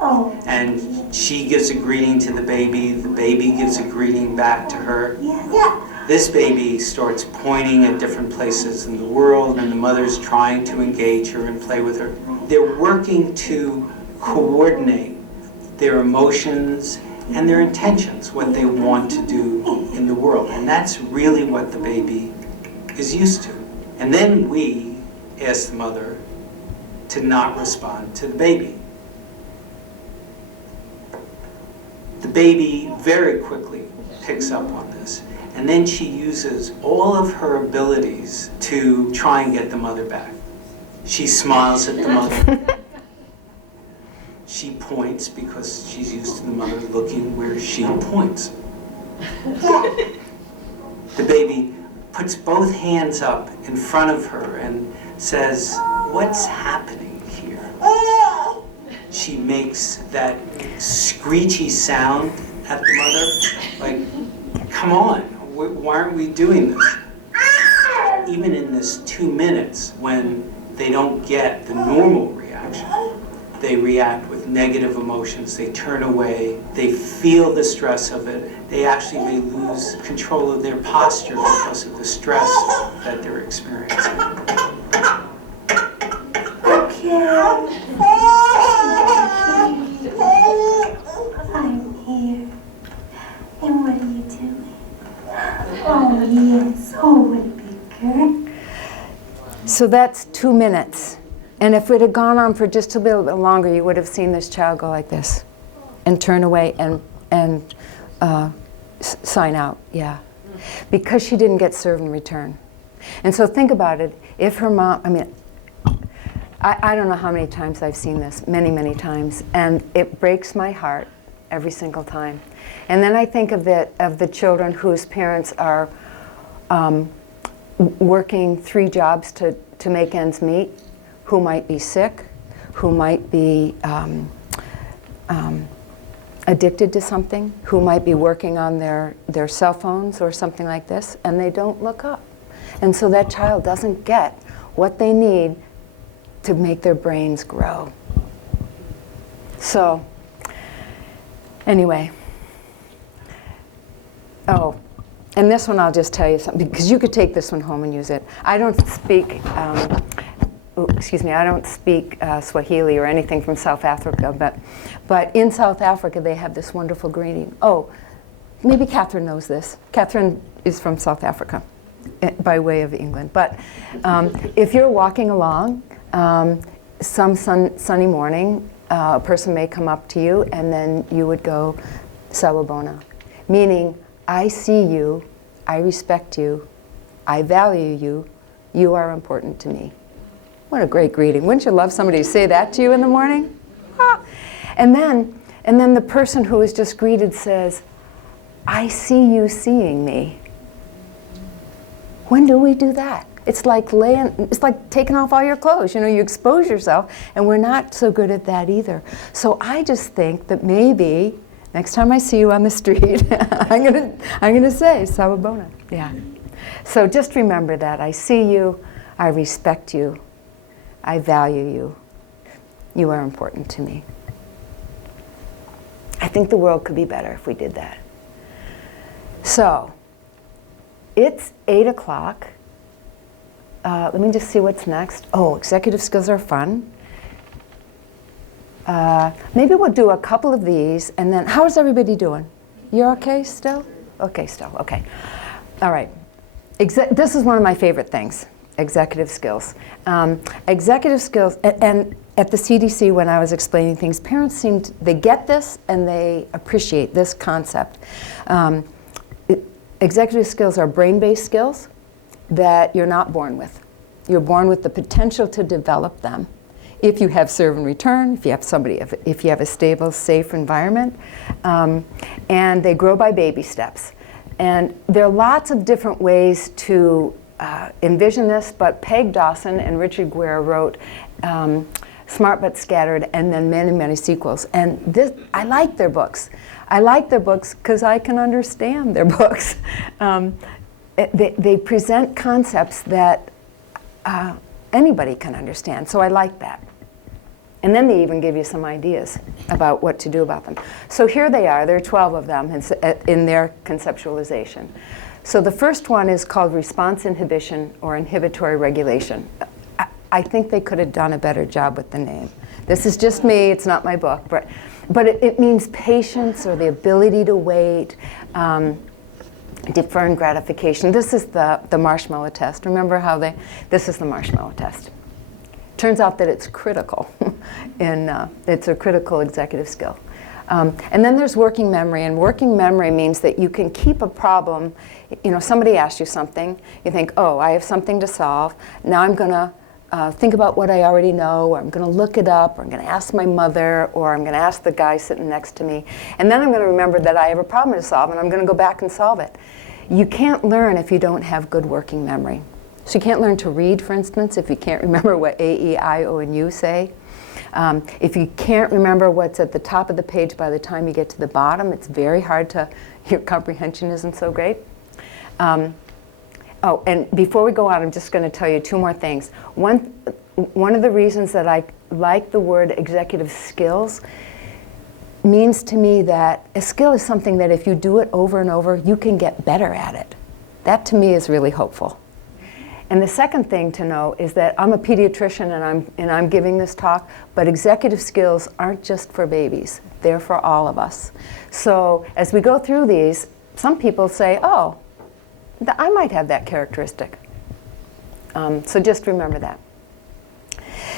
Oh. And she gives a greeting to the baby gives a greeting back to her. Yeah. This baby starts pointing at different places in the world, and the mother's trying to engage her and play with her. They're working to coordinate their emotions and their intentions, what they want to do in the world. And that's really what the baby is used to. And then we ask the mother to not respond to the baby. The baby very quickly picks up on this. And then she uses all of her abilities to try and get the mother back. She smiles at the mother. She points because she's used to the mother looking where she points. The baby puts both hands up in front of her and says, "What's happening here?" She makes that screechy sound at the mother, like, "Come on, why aren't we doing this?" Even in this 2 minutes, when they don't get the normal reaction, they react with negative emotions, they turn away, they feel the stress of it, they actually may lose control of their posture because of the stress that they're experiencing. I'm here. And what are you doing? Oh, yes. Oh, what a big girl. So that's 2 minutes. And if it had gone on for just a little bit longer, you would have seen this child go like this and turn away and sign out, yeah. Because she didn't get serve and return. And so think about it. If her mom, I don't know how many times I've seen this, many, many times, and it breaks my heart every single time. And then I think of the children whose parents are working 3 jobs to make ends meet, who might be sick, who might be addicted to something, who might be working on their cell phones or something like this, and they don't look up. And so that child doesn't get what they need to make their brains grow. So, anyway. Oh, and this one I'll just tell you something, because you could take this one home and use it. I don't speak, I don't speak Swahili or anything from South Africa, but in South Africa they have this wonderful greeting. Oh, maybe Catherine knows this. Catherine is from South Africa by way of England. But if you're walking along, some sunny morning, a person may come up to you and then you would go, Sawubona, meaning I see you, I respect you, I value you, you are important to me. What a great greeting. Wouldn't you love somebody to say that to you in the morning? Ah. And then the person who was just greeted says, I see you seeing me. When do we do that? It's like taking off all your clothes. You know, you expose yourself, and we're not so good at that either. So I just think that maybe next time I see you on the street, I'm gonna say Sawubona. Yeah. So just remember that. I see you, I respect you, I value you. You are important to me. I think the world could be better if we did that. So, it's 8 o'clock. Let me just see what's next. Oh, executive skills are fun. Maybe we'll do a couple of these, and then, how is everybody doing? You're okay still? Okay, still, okay. All right. This is one of my favorite things, executive skills. Executive skills, and at the CDC when I was explaining things, parents they get this and they appreciate this concept. Executive skills are brain-based skills that you're not born with. You're born with the potential to develop them. If you have serve and return, if you have a stable, safe environment, and they grow by baby steps. And there are lots of different ways to envision this, but Peg Dawson and Richard Guerra wrote Smart But Scattered, and then many, many sequels. And I like their books. I like their books because I can understand their books. They present concepts that anybody can understand, so I like that. And then they even give you some ideas about what to do about them. So here they are. There are 12 of them in their conceptualization. So the first one is called response inhibition or inhibitory regulation. I think they could have done a better job with the name. This is just me, it's not my book, but it means patience or the ability to wait, deferring gratification. This is the marshmallow test. Remember how this is the marshmallow test. Turns out that it's critical, it's a critical executive skill. And then there's working memory, and working memory means that you can keep a problem. You know, somebody asks you something, you think, oh, I have something to solve. Now I'm gonna think about what I already know, or I'm going to look it up, or I'm going to ask my mother, or I'm going to ask the guy sitting next to me. And then I'm going to remember that I have a problem to solve, and I'm going to go back and solve it. You can't learn if you don't have good working memory. So you can't learn to read, for instance, if you can't remember what A, E, I, O, and U say. If you can't remember what's at the top of the page by the time you get to the bottom, it's very hard your comprehension isn't so great. Oh, and before we go on, I'm just going to tell you two more things. One of the reasons that I like the word executive skills means to me that a skill is something that if you do it over and over, you can get better at it. That to me is really hopeful. And the second thing to know is that I'm a pediatrician and I'm giving this talk, but executive skills aren't just for babies. They're for all of us. So as we go through these, some people say, oh, I might have that characteristic. So just remember that.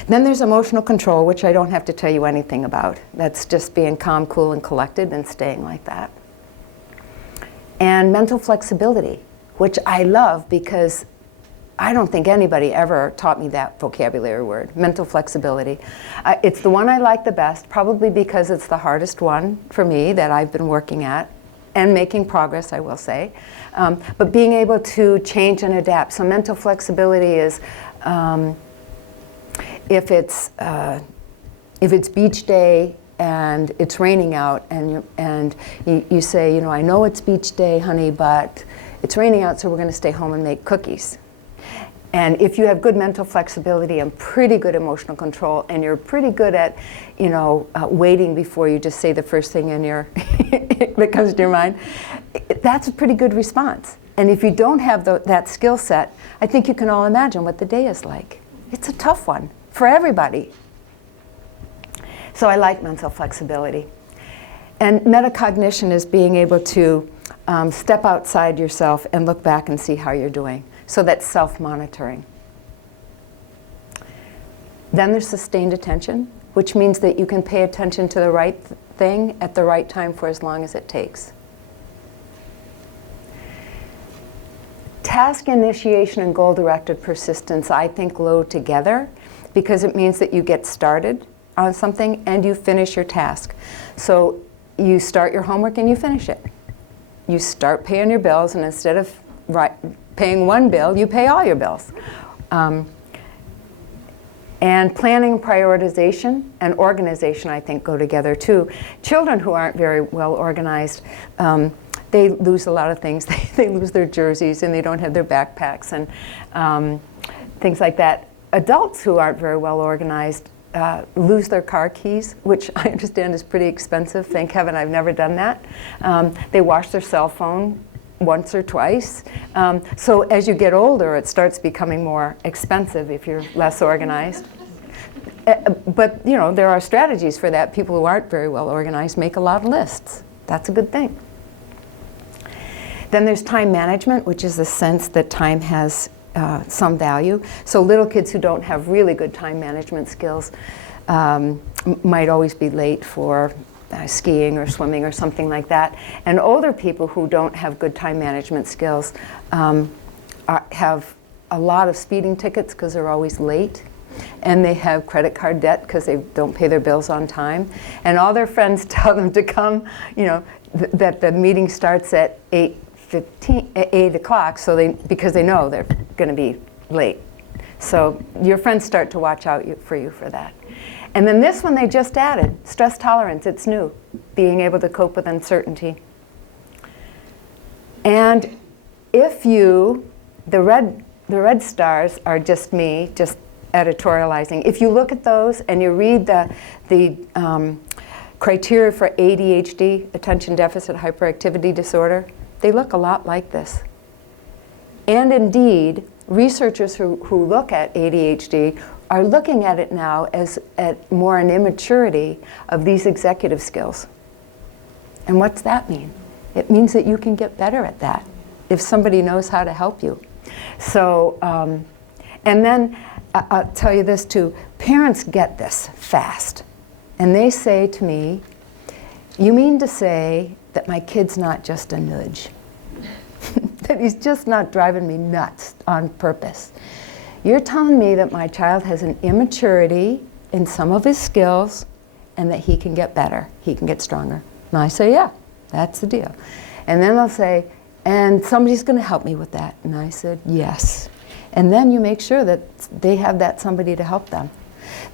Then there's emotional control, which I don't have to tell you anything about. That's just being calm, cool, and collected and staying like that. And mental flexibility, which I love because I don't think anybody ever taught me that vocabulary word, mental flexibility. It's the one I like the best, probably because it's the hardest one for me that I've been working at and making progress, I will say. But being able to change and adapt. So mental flexibility is if it's beach day and it's raining out and you say, you know, I know it's beach day, honey, but it's raining out, so we're going to stay home and make cookies. And if you have good mental flexibility and pretty good emotional control, and you're pretty good at, you know, waiting before you just say the first thing in that comes to your mind, that's a pretty good response. And if you don't have that skill set, I think you can all imagine what the day is like. It's a tough one for everybody. So I like mental flexibility. And metacognition is being able to step outside yourself and look back and see how you're doing. So that's self-monitoring. Then there's sustained attention, which means that you can pay attention to the right thing at the right time for as long as it takes. Task initiation and goal-directed persistence, I think, go together because it means that you get started on something and you finish your task. So you start your homework and you finish it. You start paying your bills, and instead of paying one bill, you pay all your bills. And planning, prioritization, and organization, I think, go together too. Children who aren't very well organized, they lose a lot of things. They lose their jerseys and they don't have their backpacks and things like that. Adults who aren't very well organized lose their car keys, which I understand is pretty expensive. Thank heaven I've never done that. They wash their cell phone once or twice. So as you get older, it starts becoming more expensive if you're less organized. But you know, there are strategies for that. People who aren't very well organized make a lot of lists. That's a good thing. Then there's time management, which is the sense that time has some value. So little kids who don't have really good time management skills might always be late for skiing or swimming or something like that. And older people who don't have good time management skills have a lot of speeding tickets because they're always late. And they have credit card debt because they don't pay their bills on time. And all their friends tell them to come, you know, that the meeting starts at 8 o'clock, so because they know they're going to be late. So your friends start to watch out for you for that. And then this one they just added, stress tolerance. It's new, being able to cope with uncertainty. And if the red stars are just me, just editorializing. If you look at those and you read the criteria for ADHD, attention deficit hyperactivity disorder, they look a lot like this. And indeed, researchers who look at ADHD are looking at it now as at more an immaturity of these executive skills. And what's that mean? It means that you can get better at that if somebody knows how to help you. So, and then I'll tell you this too, parents get this fast. And they say to me, you mean to say that my kid's not just a nudge? That he's just not driving me nuts on purpose. You're telling me that my child has an immaturity in some of his skills and that he can get better, he can get stronger. And I say, yeah, that's the deal. And then they'll say, and somebody's going to help me with that. And I said, yes. And then you make sure that they have that somebody to help them.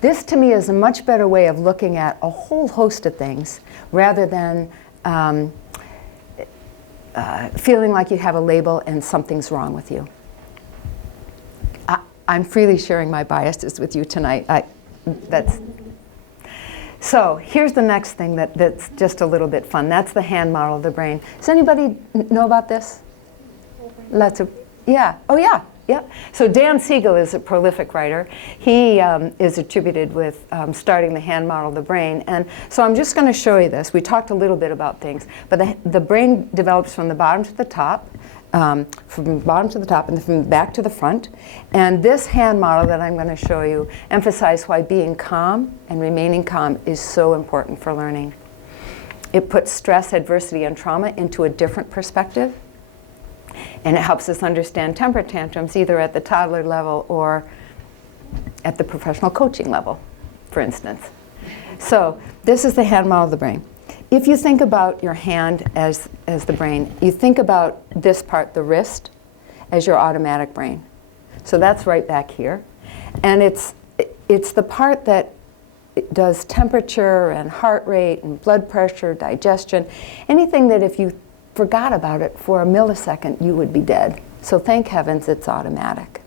This to me is a much better way of looking at a whole host of things rather than feeling like you have a label and something's wrong with you. I'm freely sharing my biases with you tonight. So here's the next thing that's just a little bit fun. That's the hand model of the brain. Does anybody know about this? Lots of, yeah. Oh yeah. Yeah. So Dan Siegel is a prolific writer. He is attributed with starting the hand model of the brain. And so I'm just going to show you this. We talked a little bit about things. But the brain develops from the bottom to the top, and then from the back to the front. And this hand model that I'm going to show you emphasizes why being calm and remaining calm is so important for learning. It puts stress, adversity, and trauma into a different perspective. And it helps us understand temper tantrums either at the toddler level or at the professional coaching level, for instance. So this is the hand model of the brain. If you think about your hand as the brain, you think about this part, the wrist, as your automatic brain. So that's right back here. And it's the part that does temperature and heart rate and blood pressure, digestion, anything that if you forgot about it for a millisecond, you would be dead. So thank heavens it's automatic.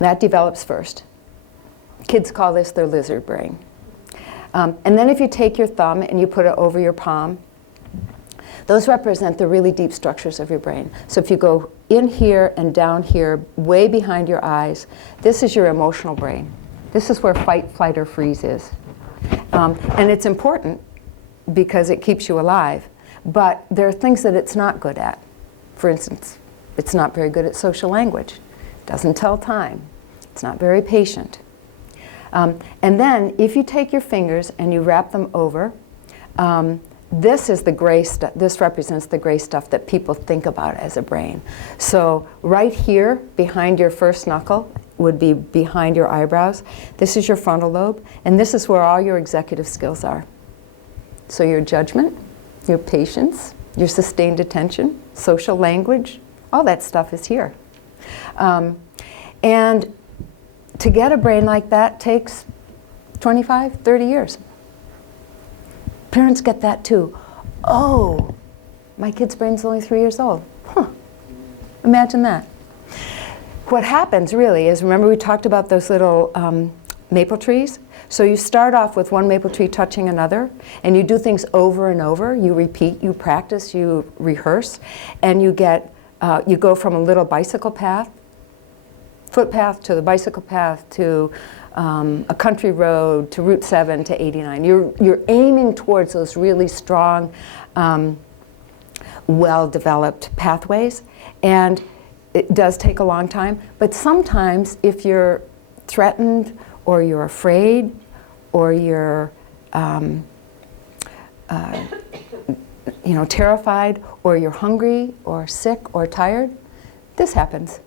That develops first. Kids call this their lizard brain. And then if you take your thumb and you put it over your palm, Those represent the really deep structures of your brain. So if you go in here and down here, way behind your eyes, this is your emotional brain. This is where fight, flight, or freeze is. And it's important because it keeps you alive. But there are things that it's not good at. For instance, it's not very good at social language. It doesn't tell time. It's not very patient. And then if you take your fingers and you wrap them over, this is the gray stuff. This represents the gray stuff that people think about as a brain. So right here, behind your first knuckle, would be behind your eyebrows. This is your frontal lobe, and this is where all your executive skills are. So your judgment, your patience, your sustained attention, social language, all that stuff is here. And to get a brain like that takes 25, 30 years. Parents get that too. Oh, my kid's brain's only 3 years old. Huh, imagine that. What happens really is, remember we talked about those little maple trees? So you start off with one maple tree touching another, and you do things over and over. You repeat, you practice, you rehearse, and you get, you go from a little bicycle path, footpath, to the bicycle path, to a country road, to Route 7, to 89. You're aiming towards those really strong, well-developed pathways, and it does take a long time. But sometimes if you're threatened, or you're afraid, or you're terrified, or you're hungry, or sick, or tired, this happens.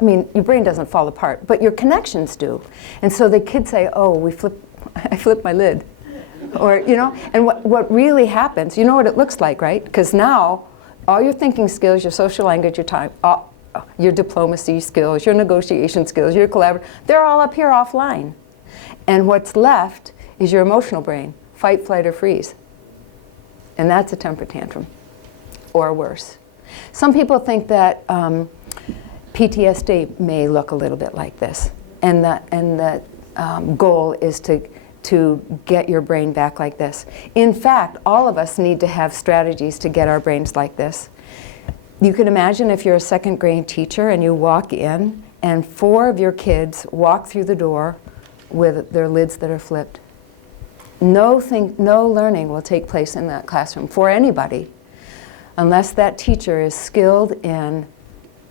I mean, your brain doesn't fall apart, but your connections do. And so the kids say, oh, I flipped my lid. Or, and what really happens, you know what it looks like, right? Because now, all your thinking skills, your social language, your time, your diplomacy skills, your negotiation skills, your collaboration, they're all up here offline. And what's left is your emotional brain, fight, flight, or freeze. And that's a temper tantrum, or worse. Some people think that PTSD may look a little bit like this, and the goal is to get your brain back like this. In fact, all of us need to have strategies to get our brains like this. You can imagine if you're a second grade teacher and you walk in and 4 of your kids walk through the door with their lids that are flipped. No learning will take place in that classroom for anybody unless that teacher is skilled in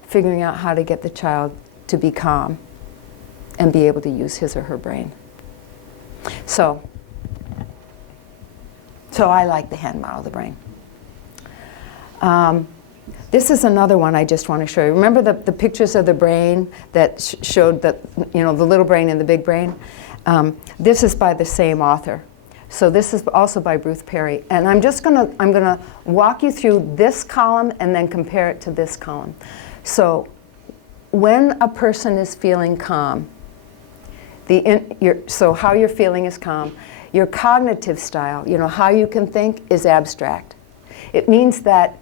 figuring out how to get the child to be calm and be able to use his or her brain. So I like the hand model of the brain. This is another one I just want to show you. Remember the pictures of the brain that showed that, the little brain and the big brain? This is by the same author. So this is also by Bruce Perry. And I'm gonna walk you through this column and then compare it to this column. So when a person is feeling calm, so how you're feeling is calm. Your cognitive style, how you can think, is abstract. It means that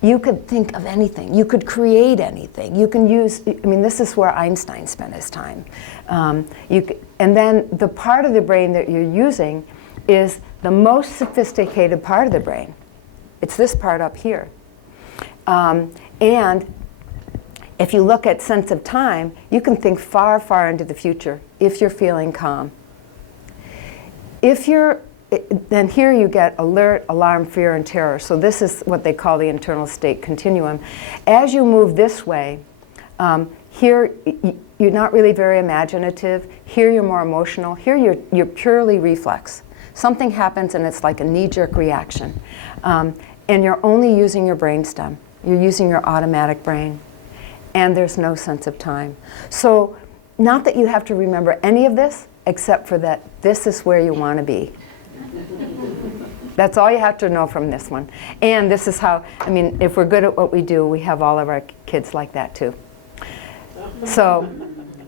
you could think of anything. You could create anything. You can use, this is where Einstein spent his time. And then the part of the brain that you're using is the most sophisticated part of the brain. It's this part up here. And if you look at sense of time, you can think far, far into the future if you're feeling calm. Then here you get alert, alarm, fear, and terror. So this is what they call the internal state continuum. As you move this way, here you're not really very imaginative. Here you're more emotional. Here you're purely reflex. Something happens and it's like a knee-jerk reaction. And you're only using your brainstem. You're using your automatic brain. And there's no sense of time. So not that you have to remember any of this, except for that this is where you want to be. That's all you have to know from this one. And this is how, if we're good at what we do, we have all of our kids like that too. So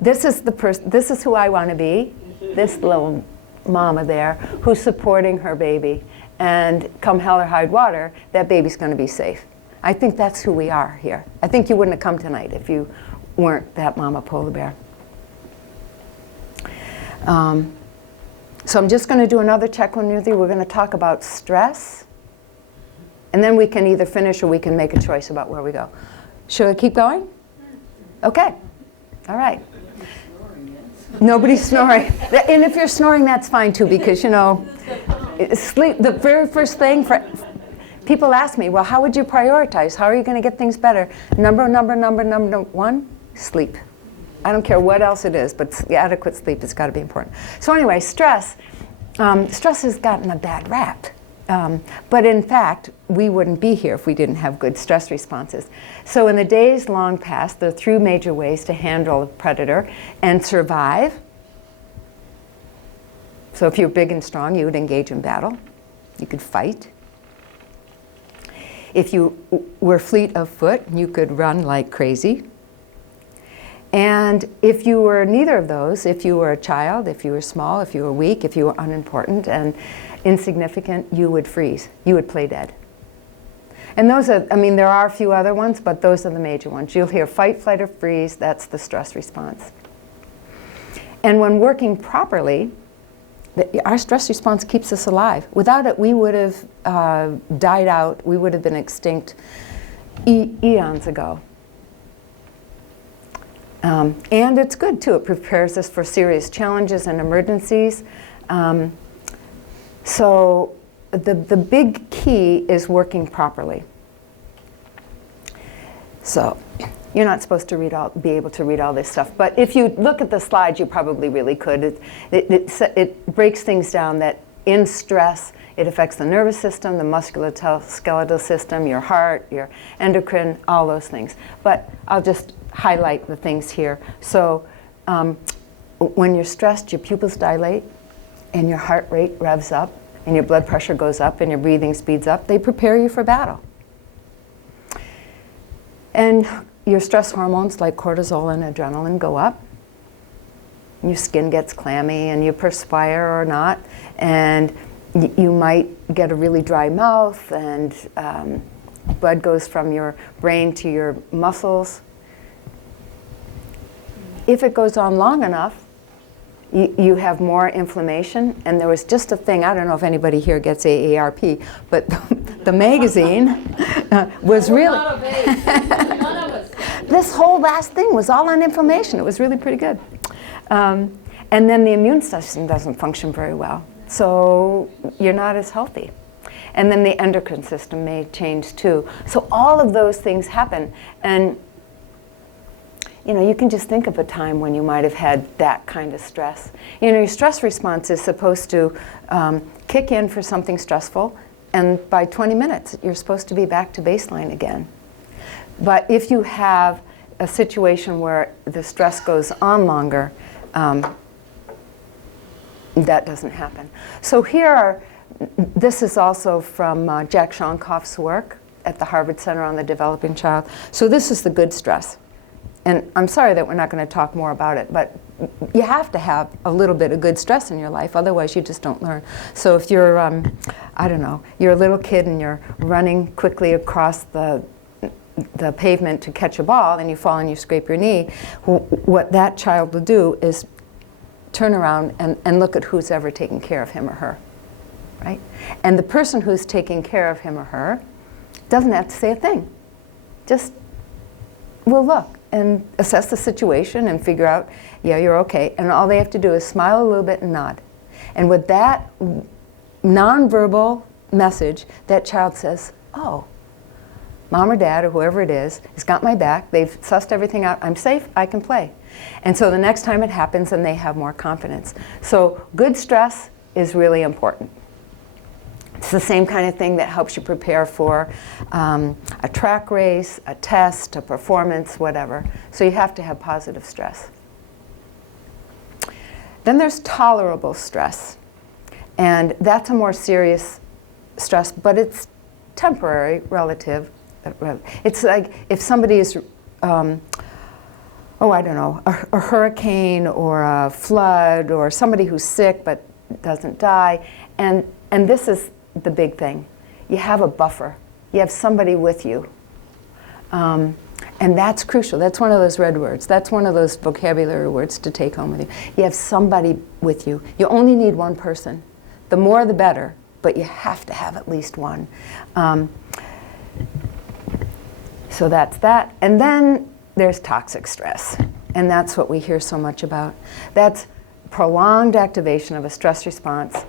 this is who I want to be, this little mama there who's supporting her baby. And come hell or high water, that baby's going to be safe. I think that's who we are here. I think you wouldn't have come tonight if you weren't that mama polar bear. So I'm just going to do another check one with you. We're going to talk about stress And then we can either finish or we can make a choice about where we go. Should I keep going? Okay. All right. Nobody's snoring. And if you're snoring, that's fine too, because, you know, sleep, the very first thing for people ask me, well, how would you prioritize? How are you going to get things better? Number one, sleep. I don't care what else it is, but adequate sleep has got to be important. So anyway, stress. Stress has gotten a bad rap. But in fact, we wouldn't be here if we didn't have good stress responses. So in the days long past, there are 3 major ways to handle a predator and survive. So if you're big and strong, you would engage in battle. You could fight. If you were fleet of foot, you could run like crazy. And if you were neither of those, if you were a child, if you were small, if you were weak, if you were unimportant and insignificant, you would freeze. You would play dead. And those are, I mean, there are a few other ones, but those are the major ones. You'll hear fight, flight, or freeze. That's the stress response. And when working properly, our stress response keeps us alive. Without it, we would have died out. We would have been extinct eons ago. And it's good, too. It prepares us for serious challenges and emergencies. So the big key is working properly. So you're not supposed to be able to read all this stuff, but if you look at the slides, you probably really could. It breaks things down that in stress, it affects the nervous system, the musculoskeletal system, your heart, your endocrine, all those things. But I'll just highlight the things here. So when you're stressed, your pupils dilate, and your heart rate revs up, and your blood pressure goes up, and your breathing speeds up. They prepare you for battle. And your stress hormones like cortisol and adrenaline go up. Your skin gets clammy, and you perspire or not, and you might get a really dry mouth, and blood goes from your brain to your muscles. If it goes on long enough, you have more inflammation. And there was just a thing, I don't know if anybody here gets AARP, but the magazine was really... None of us. This whole last thing was all on inflammation. It was really pretty good. And then the immune system doesn't function very well. So you're not as healthy. And then the endocrine system may change too. So all of those things happen. And you know, you can just think of a time when you might have had that kind of stress. You know, your stress response is supposed to kick in for something stressful, and by 20 minutes, you're supposed to be back to baseline again. But if you have a situation where the stress goes on longer, that doesn't happen. So this is also from Jack Shonkoff's work at the Harvard Center on the Developing Child. So this is the good stress. And I'm sorry that we're not going to talk more about it, but you have to have a little bit of good stress in your life, otherwise you just don't learn. So if you're, I don't know, you're a little kid and you're running quickly across the pavement to catch a ball and you fall and you scrape your knee, what that child will do is turn around and look at who's ever taking care of him or her, right? And the person who's taking care of him or her doesn't have to say a thing. Just will look and assess the situation and figure out, yeah, you're okay. And all they have to do is smile a little bit and nod. And with that nonverbal message, that child says, oh, mom or dad or whoever it is has got my back. They've sussed everything out. I'm safe. I can play. And so the next time it happens, then they have more confidence. So good stress is really important. It's the same kind of thing that helps you prepare for a track race, a test, a performance, whatever. So you have to have positive stress. Then there's tolerable stress. And that's a more serious stress, but it's temporary, relative. It's like if somebody is, I don't know, a hurricane or a flood or somebody who's sick but doesn't die. And this is the big thing. You have a buffer. You have somebody with you. And that's crucial. That's one of those red words. That's one of those vocabulary words to take home with you. You have somebody with you. You only need one person. The more the better, but you have to have at least one. So that's that. And then there's toxic stress. And that's what we hear so much about. That's prolonged activation of a stress response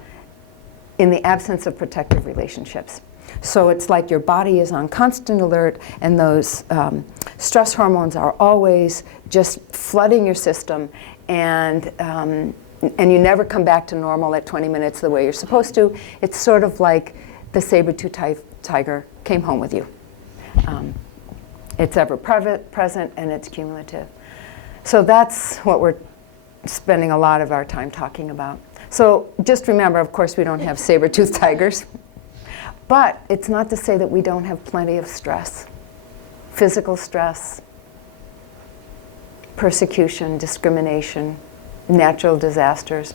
in the absence of protective relationships. So it's like your body is on constant alert, and those stress hormones are always just flooding your system, and you never come back to normal at 20 minutes the way you're supposed to. It's sort of like the saber-toothed tiger came home with you. It's ever present, and it's cumulative. So that's what we're spending a lot of our time talking about. So just remember, of course, we don't have saber-toothed tigers. But it's not to say that we don't have plenty of stress. Physical stress, persecution, discrimination, natural disasters.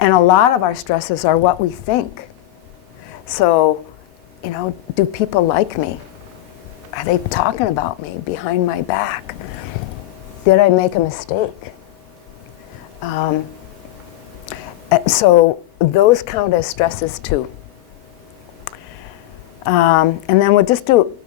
And a lot of our stresses are what we think. So, you know, do people like me? Are they talking about me behind my back? Did I make a mistake? So those count as stresses too. And then we'll just do,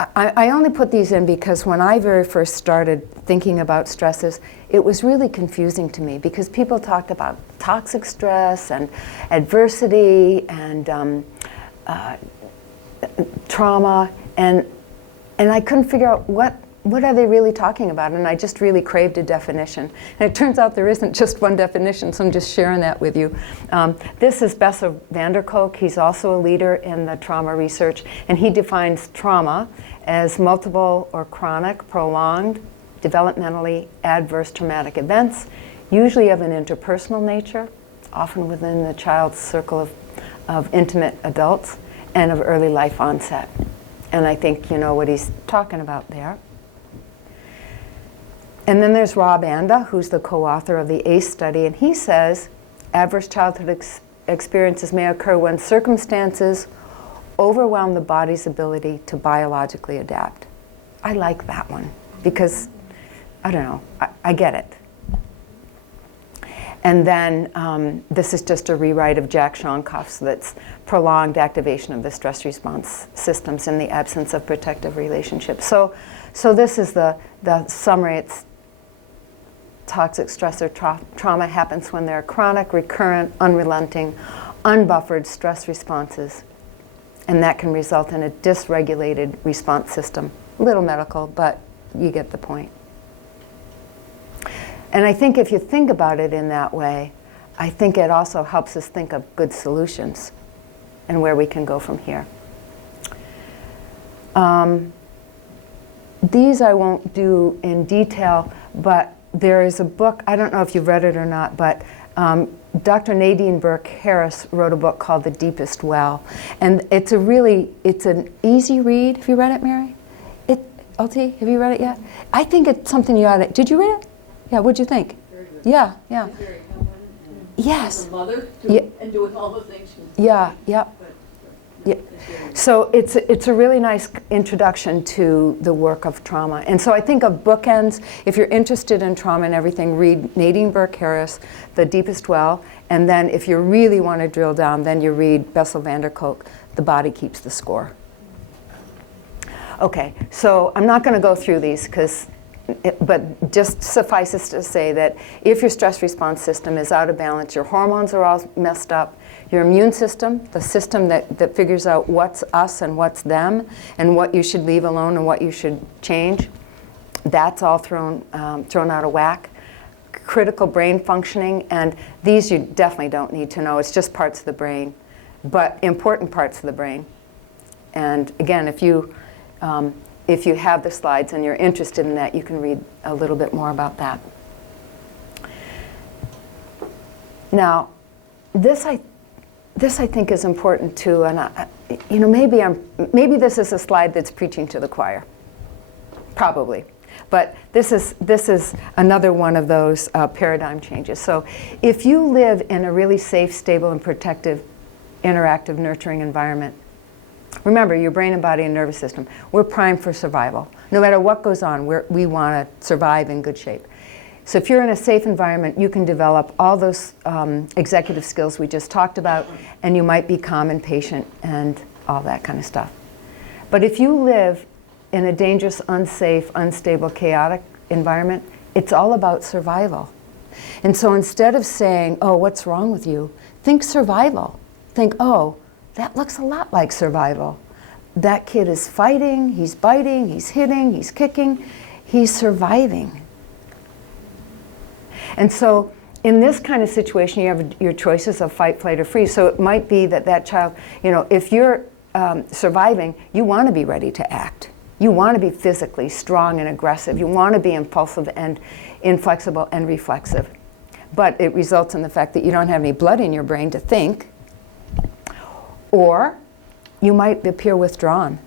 I only put these in because when I very first started thinking about stresses, it was really confusing to me because people talked about toxic stress and adversity and trauma, and I couldn't figure out what are they really talking about, and I just really craved a definition. And it turns out there isn't just one definition, so I'm just sharing that with you. This is Bessel van der Kolk. He's also a leader in the trauma research, and he defines trauma as multiple or chronic, prolonged, developmentally adverse traumatic events, usually of an interpersonal nature, often within the child's circle of intimate adults, and of early life onset. And I think you know what he's talking about there. And then there's Rob Anda, who's the co-author of the ACE study, and he says adverse childhood experiences may occur when circumstances overwhelm the body's ability to biologically adapt. I like that one because, I don't know, I get it. And then this is just a rewrite of Jack Shonkoff's that's prolonged activation of the stress response systems in the absence of protective relationships. So this is the summary. It's toxic stress or trauma happens when there are chronic, recurrent, unrelenting, unbuffered stress responses. And that can result in a dysregulated response system. A little medical, but you get the point. And I think if you think about it in that way, I think it also helps us think of good solutions and where we can go from here. These I won't do in detail, but there is a book, I don't know if you've read it or not, but Dr. Nadine Burke-Harris wrote a book called The Deepest Well. And it's an easy read. Have you read it, Mary? LT, have you read it yet? I think it's something you ought to, did you read it? Yeah, what'd you think? Very good. Yeah. She's very humbling and Yes. as a mother and doing all the things she's doing. Yeah. But, So it's a really nice introduction to the work of trauma. And so I think of bookends. If you're interested in trauma and everything, read Nadine Burke-Harris, The Deepest Well. And then if you really want to drill down, then you read Bessel van der Kolk, The Body Keeps the Score. Okay, so I'm not going to go through these but just suffices to say that if your stress response system is out of balance, your hormones are all messed up, your immune system, the system that figures out what's us and what's them, and what you should leave alone and what you should change, that's all thrown out of whack. Critical brain functioning, and these you definitely don't need to know. It's just parts of the brain, but important parts of the brain. And again, if you have the slides and you're interested in that, you can read a little bit more about that. Now, this I think is important too, and maybe this is a slide that's preaching to the choir, probably, but this is another one of those paradigm changes. So, if you live in a really safe, stable, and protective, interactive, nurturing environment, remember, your brain and body and nervous system, we're primed for survival. No matter what goes on, we want to survive in good shape. So if you're in a safe environment, you can develop all those executive skills we just talked about, and you might be calm and patient and all that kind of stuff. But if you live in a dangerous, unsafe, unstable, chaotic environment, it's all about survival. And so instead of saying, oh, what's wrong with you? Think survival. Think, oh, that looks a lot like survival. That kid is fighting, he's biting, he's hitting, he's kicking, he's surviving. And so in this kind of situation, you have your choices of fight, flight, or freeze. So it might be that that child, you know, if you're surviving, you want to be ready to act. You want to be physically strong and aggressive. You want to be impulsive and inflexible and reflexive. But it results in the fact that you don't have any blood in your brain to think. Or you might appear withdrawn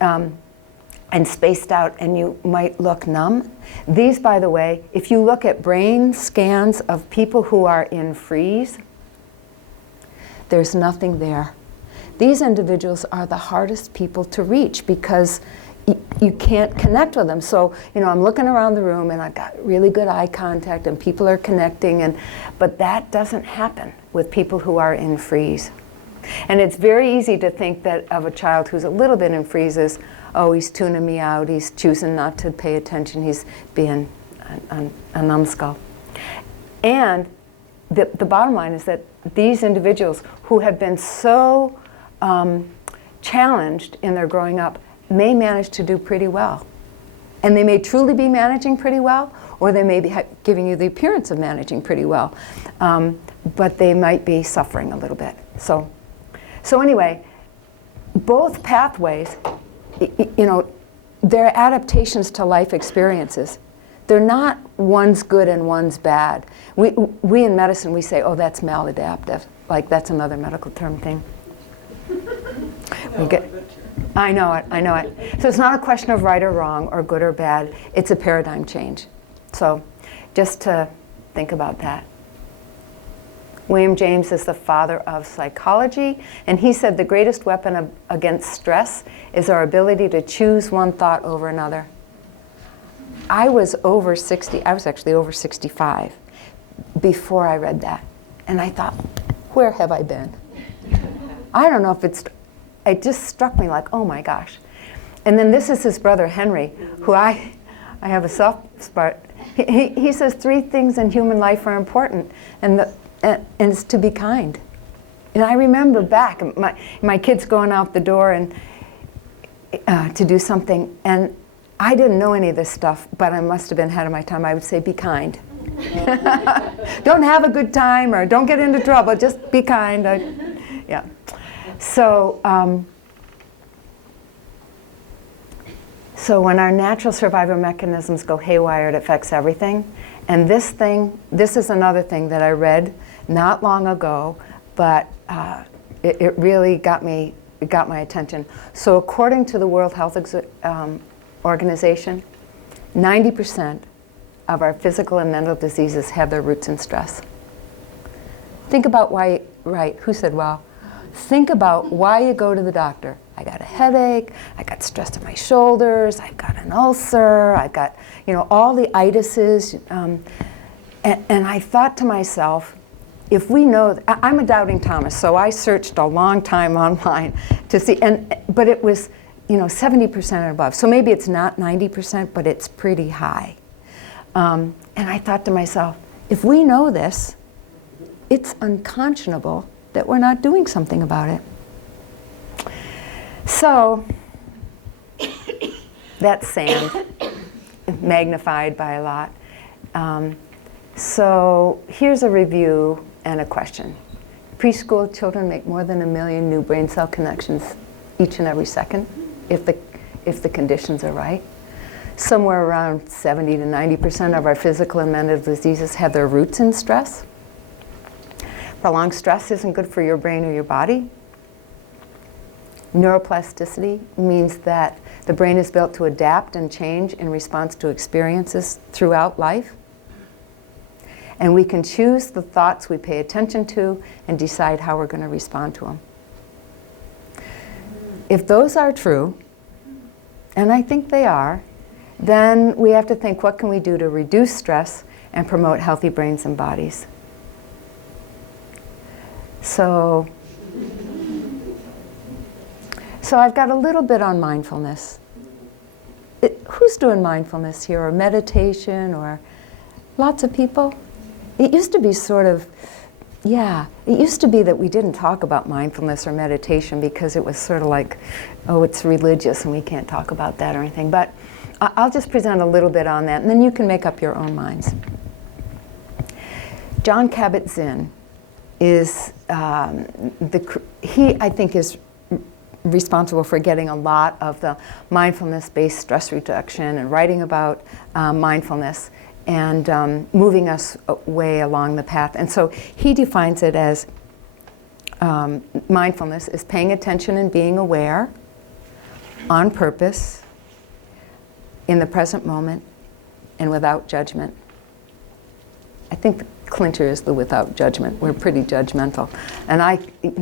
and spaced out, and you might look numb. These, by the way, if you look at brain scans of people who are in freeze, there's nothing there. These individuals are the hardest people to reach because you can't connect with them. So, you know, I'm looking around the room and I've got really good eye contact and people are connecting, but that doesn't happen with people who are in freeze. And it's very easy to think that of a child who's a little bit in freeze as, oh, he's tuning me out, he's choosing not to pay attention, he's being a numbskull. And the bottom line is that these individuals who have been so challenged in their growing up may manage to do pretty well. And they may truly be managing pretty well, or they may be giving you the appearance of managing pretty well. But they might be suffering a little bit. So anyway, both pathways, you know, they're adaptations to life experiences. They're not one's good and one's bad. We in medicine, we say, oh, that's maladaptive. Like that's another medical term thing. I know it. So it's not a question of right or wrong or good or bad. It's a paradigm change. So just to think about that. William James is the father of psychology, and he said the greatest weapon against stress is our ability to choose one thought over another. I was over 60, I was actually over 65 before I read that. And I thought, where have I been? I don't know if it just struck me like, oh my gosh. And then this is his brother Henry, who I have a soft spot. He says 3 things in human life are important, and it's to be kind. And I remember back, my kids going out the door and to do something, and I didn't know any of this stuff, but I must have been ahead of my time. I would say, be kind. Don't have a good time or don't get into trouble, just be kind. Yeah. So, so when our natural survival mechanisms go haywire, it affects everything. And this is another thing that I read not long ago, but it really got my attention. So according to the World Health Organization, 90% of our physical and mental diseases have their roots in stress. Think about why, right, who said wow? Think about why you go to the doctor. I got a headache, I got stress in my shoulders, I've got an ulcer, I've got, you know, all the itises. And I thought to myself, if we know, I'm a doubting Thomas, so I searched a long time online to see, but it was, you know, 70% or above. So maybe it's not 90%, but it's pretty high. And I thought to myself, if we know this, it's unconscionable that we're not doing something about it. So that's sand, magnified by a lot. So here's a review and a question. Preschool children make more than 1 million new brain cell connections each and every second, if the conditions are right. Somewhere around 70 to 90% of our physical and mental diseases have their roots in stress. Prolonged stress isn't good for your brain or your body. Neuroplasticity means that the brain is built to adapt and change in response to experiences throughout life. And we can choose the thoughts we pay attention to and decide how we're going to respond to them. If those are true, and I think they are, then we have to think, what can we do to reduce stress and promote healthy brains and bodies? So I've got a little bit on mindfulness. Who's doing mindfulness here, or meditation, or lots of people? It used to be sort of, it used to be that we didn't talk about mindfulness or meditation because it was sort of like, oh, it's religious and we can't talk about that or anything. But I'll just present a little bit on that, and then you can make up your own minds. Jon Kabat-Zinn is, he, I think, is responsible for getting a lot of the mindfulness-based stress reduction and writing about mindfulness and moving us way along the path. And so he defines it as mindfulness is paying attention and being aware on purpose in the present moment and without judgment. I think the clincher is the without judgment. We're pretty judgmental. And I,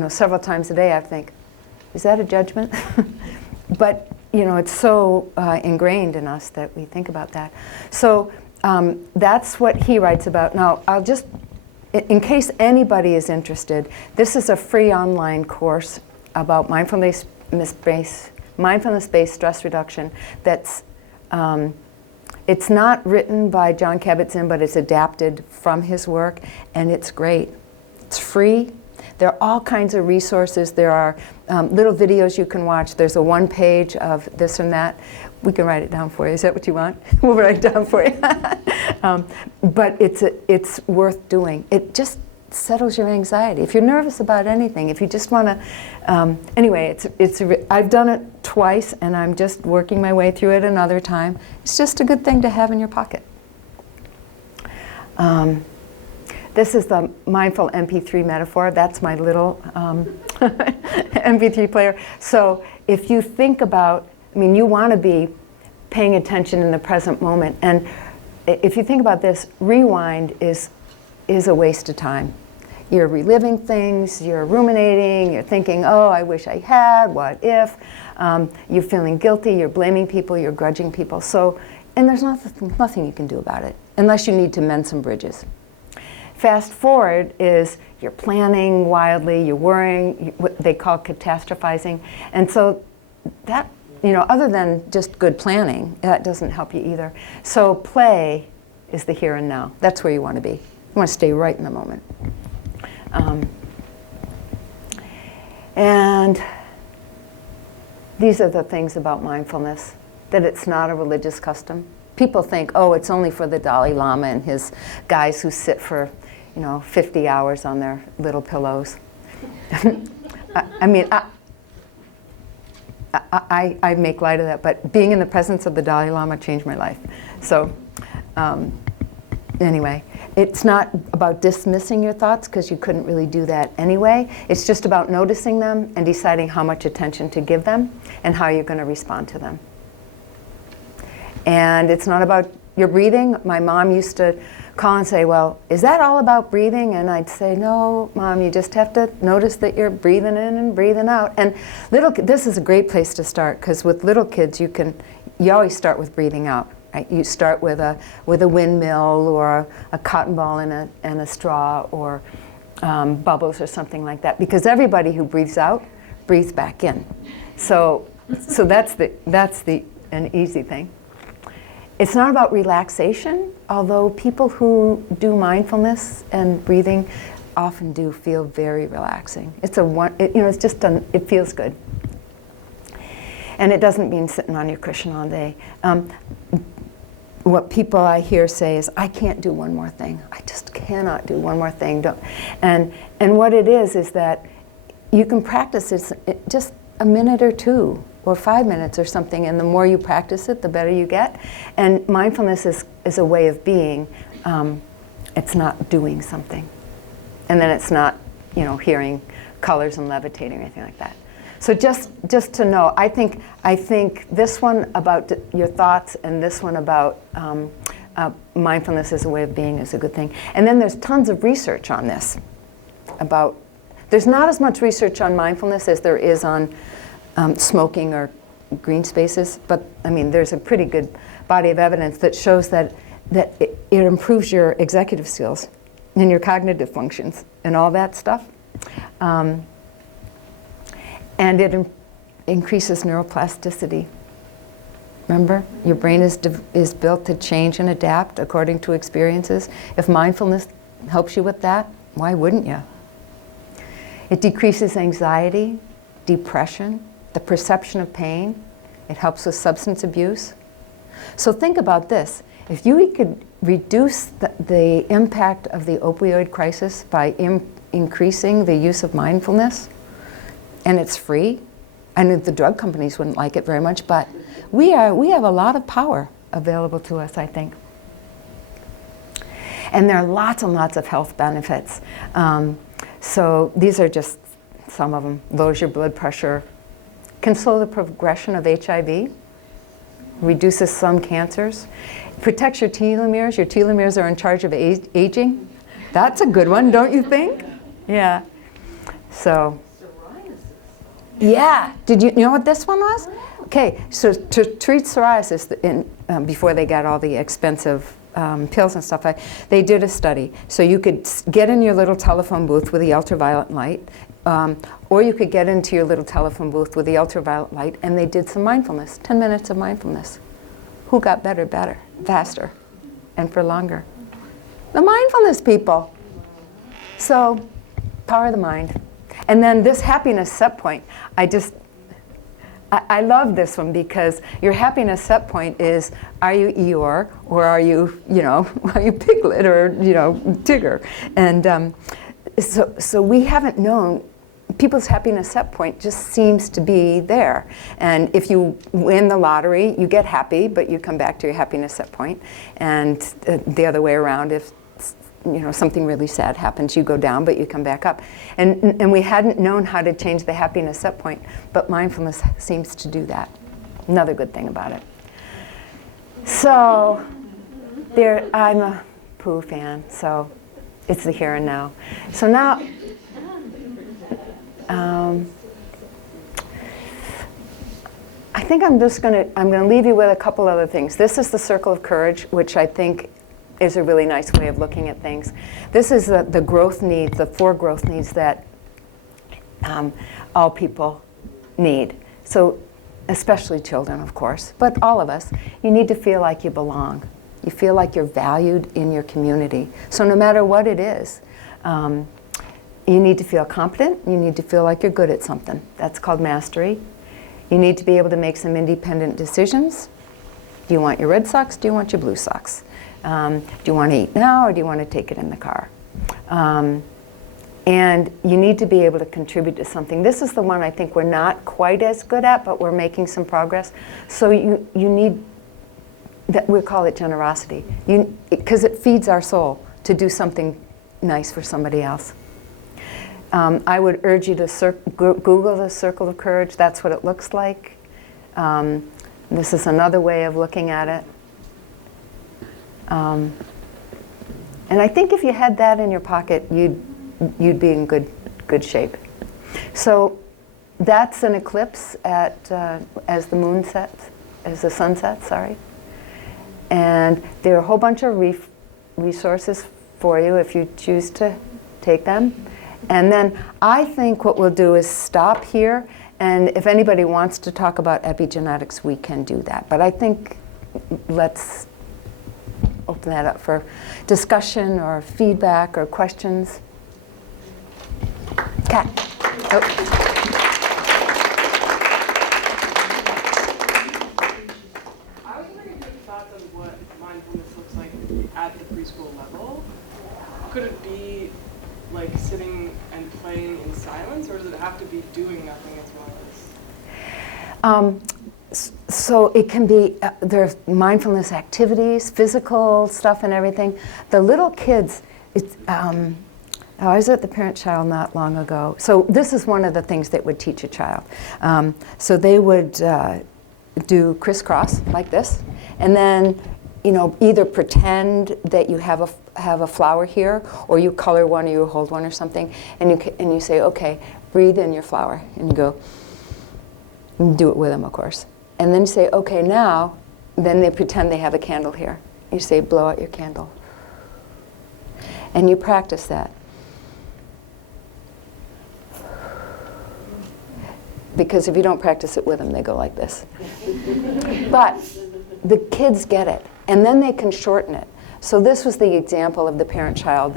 several times a day I think, is that a judgment? But, it's so ingrained in us that we think about that. So that's what he writes about. Now, I'll just, in case anybody is interested, this is a free online course about mindfulness-based stress reduction that's, it's not written by Jon Kabat-Zinn, but it's adapted from his work, and it's great. It's free. There are all kinds of resources. There are little videos you can watch. There's a one page of this and that. We can write it down for you. Is that what you want? We'll write it down for you. But it's worth doing. It just settles your anxiety. If you're nervous about anything, if you just want to, anyway, I've done it twice, and I'm just working my way through it another time. It's just a good thing to have in your pocket. This is the mindful MP3 metaphor. That's my little MP3 player. So if you think about, you want to be paying attention in the present moment. And if you think about this, rewind is a waste of time. You're reliving things, you're ruminating, you're thinking, oh, I wish I had, what if? You're feeling guilty, you're blaming people, you're grudging people. So, and there's nothing you can do about it, unless you need to mend some bridges. Fast forward is you're planning wildly, you're worrying, what they call catastrophizing. And so that, other than just good planning, that doesn't help you either. So play is the here and now. That's where you want to be. You want to stay right in the moment. And these are the things about mindfulness, that it's not a religious custom. People think, oh, it's only for the Dalai Lama and his guys who sit for 50 hours on their little pillows. I make light of that, but being in the presence of the Dalai Lama changed my life. So anyway, it's not about dismissing your thoughts, because you couldn't really do that anyway. It's just about noticing them and deciding how much attention to give them and how you're going to respond to them. And it's not about your breathing. My mom used to call and say, well, is that all about breathing? And I'd say, no, Mom, you just have to notice that you're breathing in and breathing out. And this is a great place to start, because with little kids, you always start with breathing out. Right? You start with a windmill or a cotton ball and a straw or bubbles or something like that, because everybody who breathes out breathes back in. So that's an easy thing. It's not about relaxation, although people who do mindfulness and breathing often do feel very relaxing. It feels good. And it doesn't mean sitting on your cushion all day. What people I hear say is, I can't do one more thing. I just cannot do one more thing. And what it is that you can practice it just a minute or two, or 5 minutes or something, and the more you practice it, the better you get. And mindfulness is a way of being. It's not doing something. And then it's not, hearing colors and levitating or anything like that. So just to know, I think this one about your thoughts and this one about mindfulness as a way of being is a good thing. And then there's tons of research on this. There's not as much research on mindfulness as there is on smoking or green spaces, but there's a pretty good body of evidence that shows that it improves your executive skills and your cognitive functions and all that stuff. And it increases neuroplasticity. Remember, your brain is built to change and adapt according to experiences. If mindfulness helps you with that, why wouldn't you? It decreases anxiety, depression, the perception of pain. It helps with substance abuse. So think about this. If you could reduce the impact of the opioid crisis by increasing the use of mindfulness, and it's free, and the drug companies wouldn't like it very much, but we have a lot of power available to us, I think. And there are lots and lots of health benefits. So these are just some of them. Lowers your blood pressure, can slow the progression of HIV, reduces some cancers, protects your telomeres. Your telomeres are in charge of aging. That's a good one, don't you think? Yeah. So. Yeah. Did you know what this one was? Okay, so to treat psoriasis, before they got all the expensive pills and stuff, they did a study. So you could get in your little telephone booth with the ultraviolet light, or you could get into your little telephone booth with the ultraviolet light, and they did some mindfulness, 10 minutes of mindfulness. Who got better, faster, and for longer? The mindfulness people. So, power of the mind. And then this happiness set point, I love this one because your happiness set point is, are you Eeyore, or are you, are you Piglet, or, Tigger? And so we haven't known, people's happiness set point just seems to be there. And if you win the lottery, you get happy, but you come back to your happiness set point. And the other way around, if something really sad happens, you go down, but you come back up. And we hadn't known how to change the happiness set point, but mindfulness seems to do that. Another good thing about it. So, I'm a Pooh fan, so it's the here and now. So now, I think I'm gonna leave you with a couple other things. This is the circle of courage, which I think is a really nice way of looking at things. This is the growth needs, the 4 growth needs that all people need. So, especially children, of course, but all of us, you need to feel like you belong. You feel like you're valued in your community. So no matter what it is, you need to feel competent. You need to feel like you're good at something. That's called mastery. You need to be able to make some independent decisions. Do you want your red socks? Do you want your blue socks? Do you want to eat now, or do you want to take it in the car? And you need to be able to contribute to something. This is the one I think we're not quite as good at, but we're making some progress. So you need, we call it generosity, because it feeds our soul to do something nice for somebody else. I would urge you to Google the Circle of Courage. That's what it looks like. This is another way of looking at it. And I think if you had that in your pocket, you'd be in good shape. So that's an eclipse as the moon sets, as the sun sets, sorry. And there are a whole bunch of resources for you if you choose to take them. And then I think what we'll do is stop here, and if anybody wants to talk about epigenetics, we can do that. But I think let's open that up for discussion or feedback or questions. Kat. Oh. I was wondering if you thought of what mindfulness looks like at the preschool level. Could it be like sitting and playing in silence, or does it have to be doing nothing as well as? So it can be, there's mindfulness activities, physical stuff and everything. The little kids, I was at the parent-child not long ago. So this is one of the things that would teach a child. So they would do crisscross like this, and then either pretend that you have a flower here, or you color one, or you hold one or something, and you say, okay, breathe in your flower, and you go, and do it with them, of course. And then you say, okay, now then they pretend they have a candle here. You say, blow out your candle. And you practice that. Because if you don't practice it with them, they go like this. But the kids get it, and then they can shorten it. So this was the example of the parent-child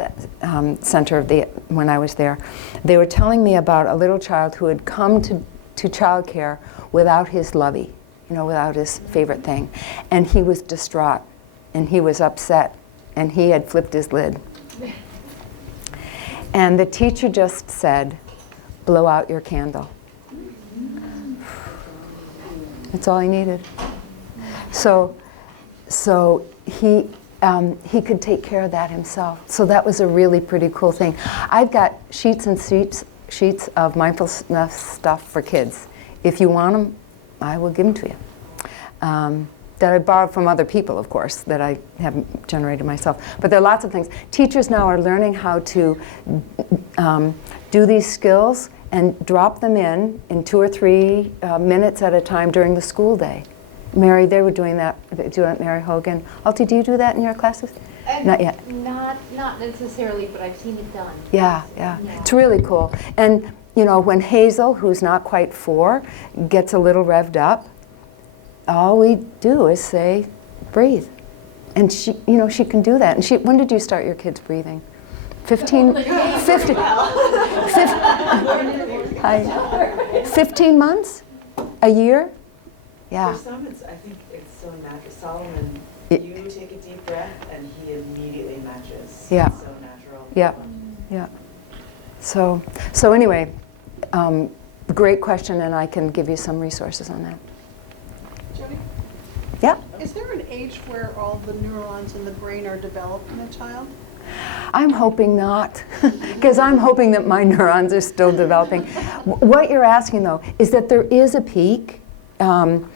center when I was there. They were telling me about a little child who had come to childcare without his lovey, without his favorite thing. And he was distraught, and he was upset, and he had flipped his lid. And the teacher just said, blow out your candle. That's all he needed. So he could take care of that himself. So that was a really pretty cool thing. I've got sheets and sheets of mindfulness stuff for kids. If you want them, I will give them to you. That I borrowed from other people, of course, that I haven't generated myself. But there are lots of things. Teachers now are learning how to do these skills and drop them in 2 or 3 minutes at a time during the school day. Mary, they were doing that, Mary Hogan. Alti, do you do that in your classes? Not yet. Not necessarily, but I've seen it done. Yeah. It's really cool. And when Hazel, who's not quite 4, gets a little revved up, all we do is say, breathe. And she can do that. And when did you start your kids breathing? 15 months? A year? Yeah. For some, I think it's so natural. Solomon, you take a deep breath, and he immediately matches. Yeah. It's so natural. Yeah. So anyway, great question, and I can give you some resources on that. Jody? Yeah. Is there an age where all the neurons in the brain are developed in a child? I'm hoping not, because I'm hoping that my neurons are still developing. What you're asking, though, is that there is a peak in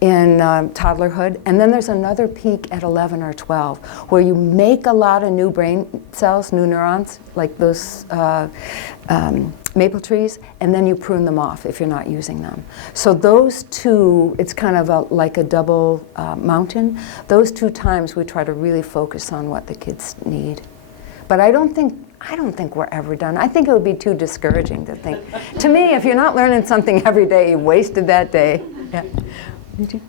toddlerhood, and then there's another peak at 11 or 12, where you make a lot of new brain cells, new neurons, like those maple trees, and then you prune them off if you're not using them. So those two, it's kind of like a double mountain. Those 2 times we try to really focus on what the kids need. But I don't think we're ever done. I think it would be too discouraging to think. To me, if you're not learning something every day, you wasted that day. Yeah.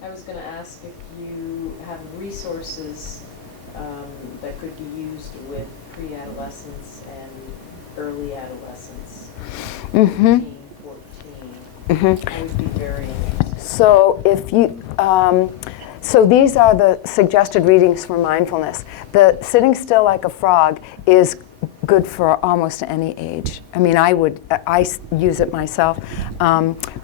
I was going to ask if you have resources that could be used with pre-adolescents and early adolescents, 13, 14. I would be very interested. So if you, so these are the suggested readings for mindfulness. The sitting still like a frog is good for almost any age. I mean, I use it myself.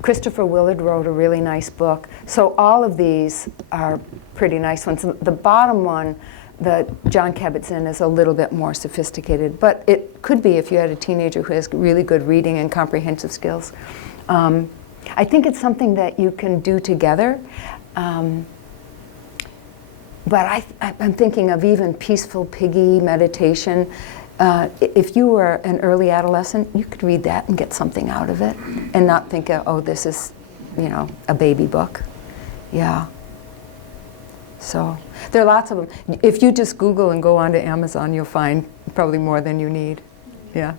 Christopher Willard wrote a really nice book. So all of these are pretty nice ones. The bottom one that John Kabat-Zinn is a little bit more sophisticated, but it could be if you had a teenager who has really good reading and comprehensive skills. I think it's something that you can do together. But I'm thinking of even peaceful piggy meditation. If you were an early adolescent, you could read that and get something out of it and not think, oh, this is, a baby book. Yeah. So there are lots of them. If you just Google and go onto Amazon, you'll find probably more than you need. Yeah.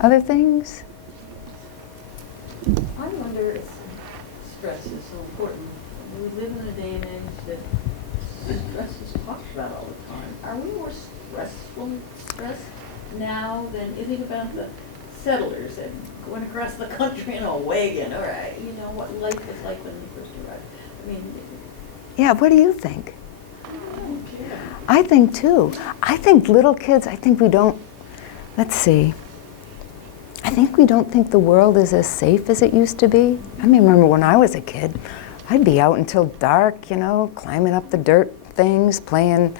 Other things? I wonder if stress is so important. We live in a day and age that stress is talked about all the time. Are we more stressed now than you think about the settlers and going across the country in a wagon? All right, what life was like when we first arrived. I mean, Yeah, what do you think? I don't care. I think too. I think little kids, I think we don't think the world is as safe as it used to be. I mean, remember when I was a kid, I'd be out until dark, climbing up the dirt things, playing,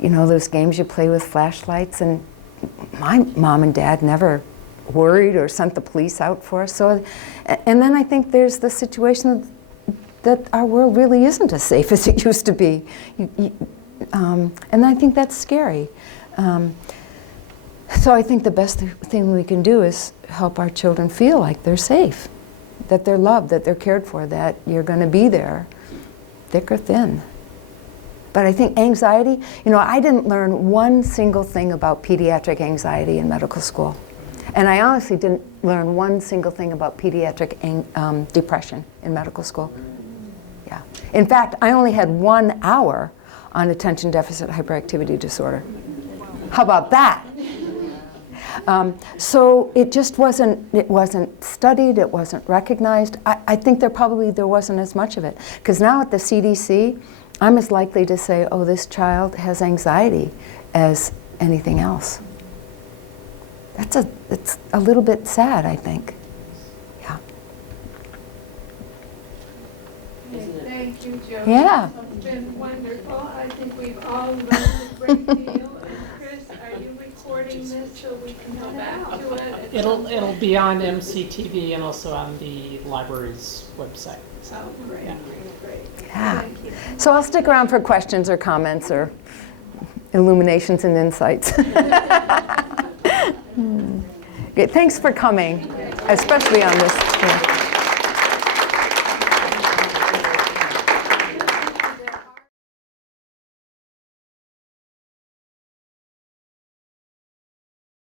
those games you play with flashlights, and my mom and dad never worried or sent the police out for us. So, and then I think there's the situation that our world really isn't as safe as it used to be. And I think that's scary. So I think the best thing we can do is help our children feel like they're safe. that they're loved, that they're cared for, that you're going to be there, thick or thin. But I think anxiety, I didn't learn one single thing about pediatric anxiety in medical school. And I honestly didn't learn one single thing about pediatric depression in medical school. Yeah. In fact, I only had 1 hour on attention deficit hyperactivity disorder. How about that? So it just wasn't studied, it wasn't recognized. I think there wasn't as much of it. Because now at the CDC, I'm as likely to say, oh, this child has anxiety as anything else. It's a little bit sad, I think. Yeah. Thank you, Joe. Yeah. It's been wonderful. I think we've all learned a great deal. And Chris, are you recording this so we can go back to it? It'll be on MCTV and also on the library's website. Oh, great, Yeah. great. Yeah. Thank you. So I'll stick around for questions or comments or illuminations and insights. Good. Thanks for coming, especially on this.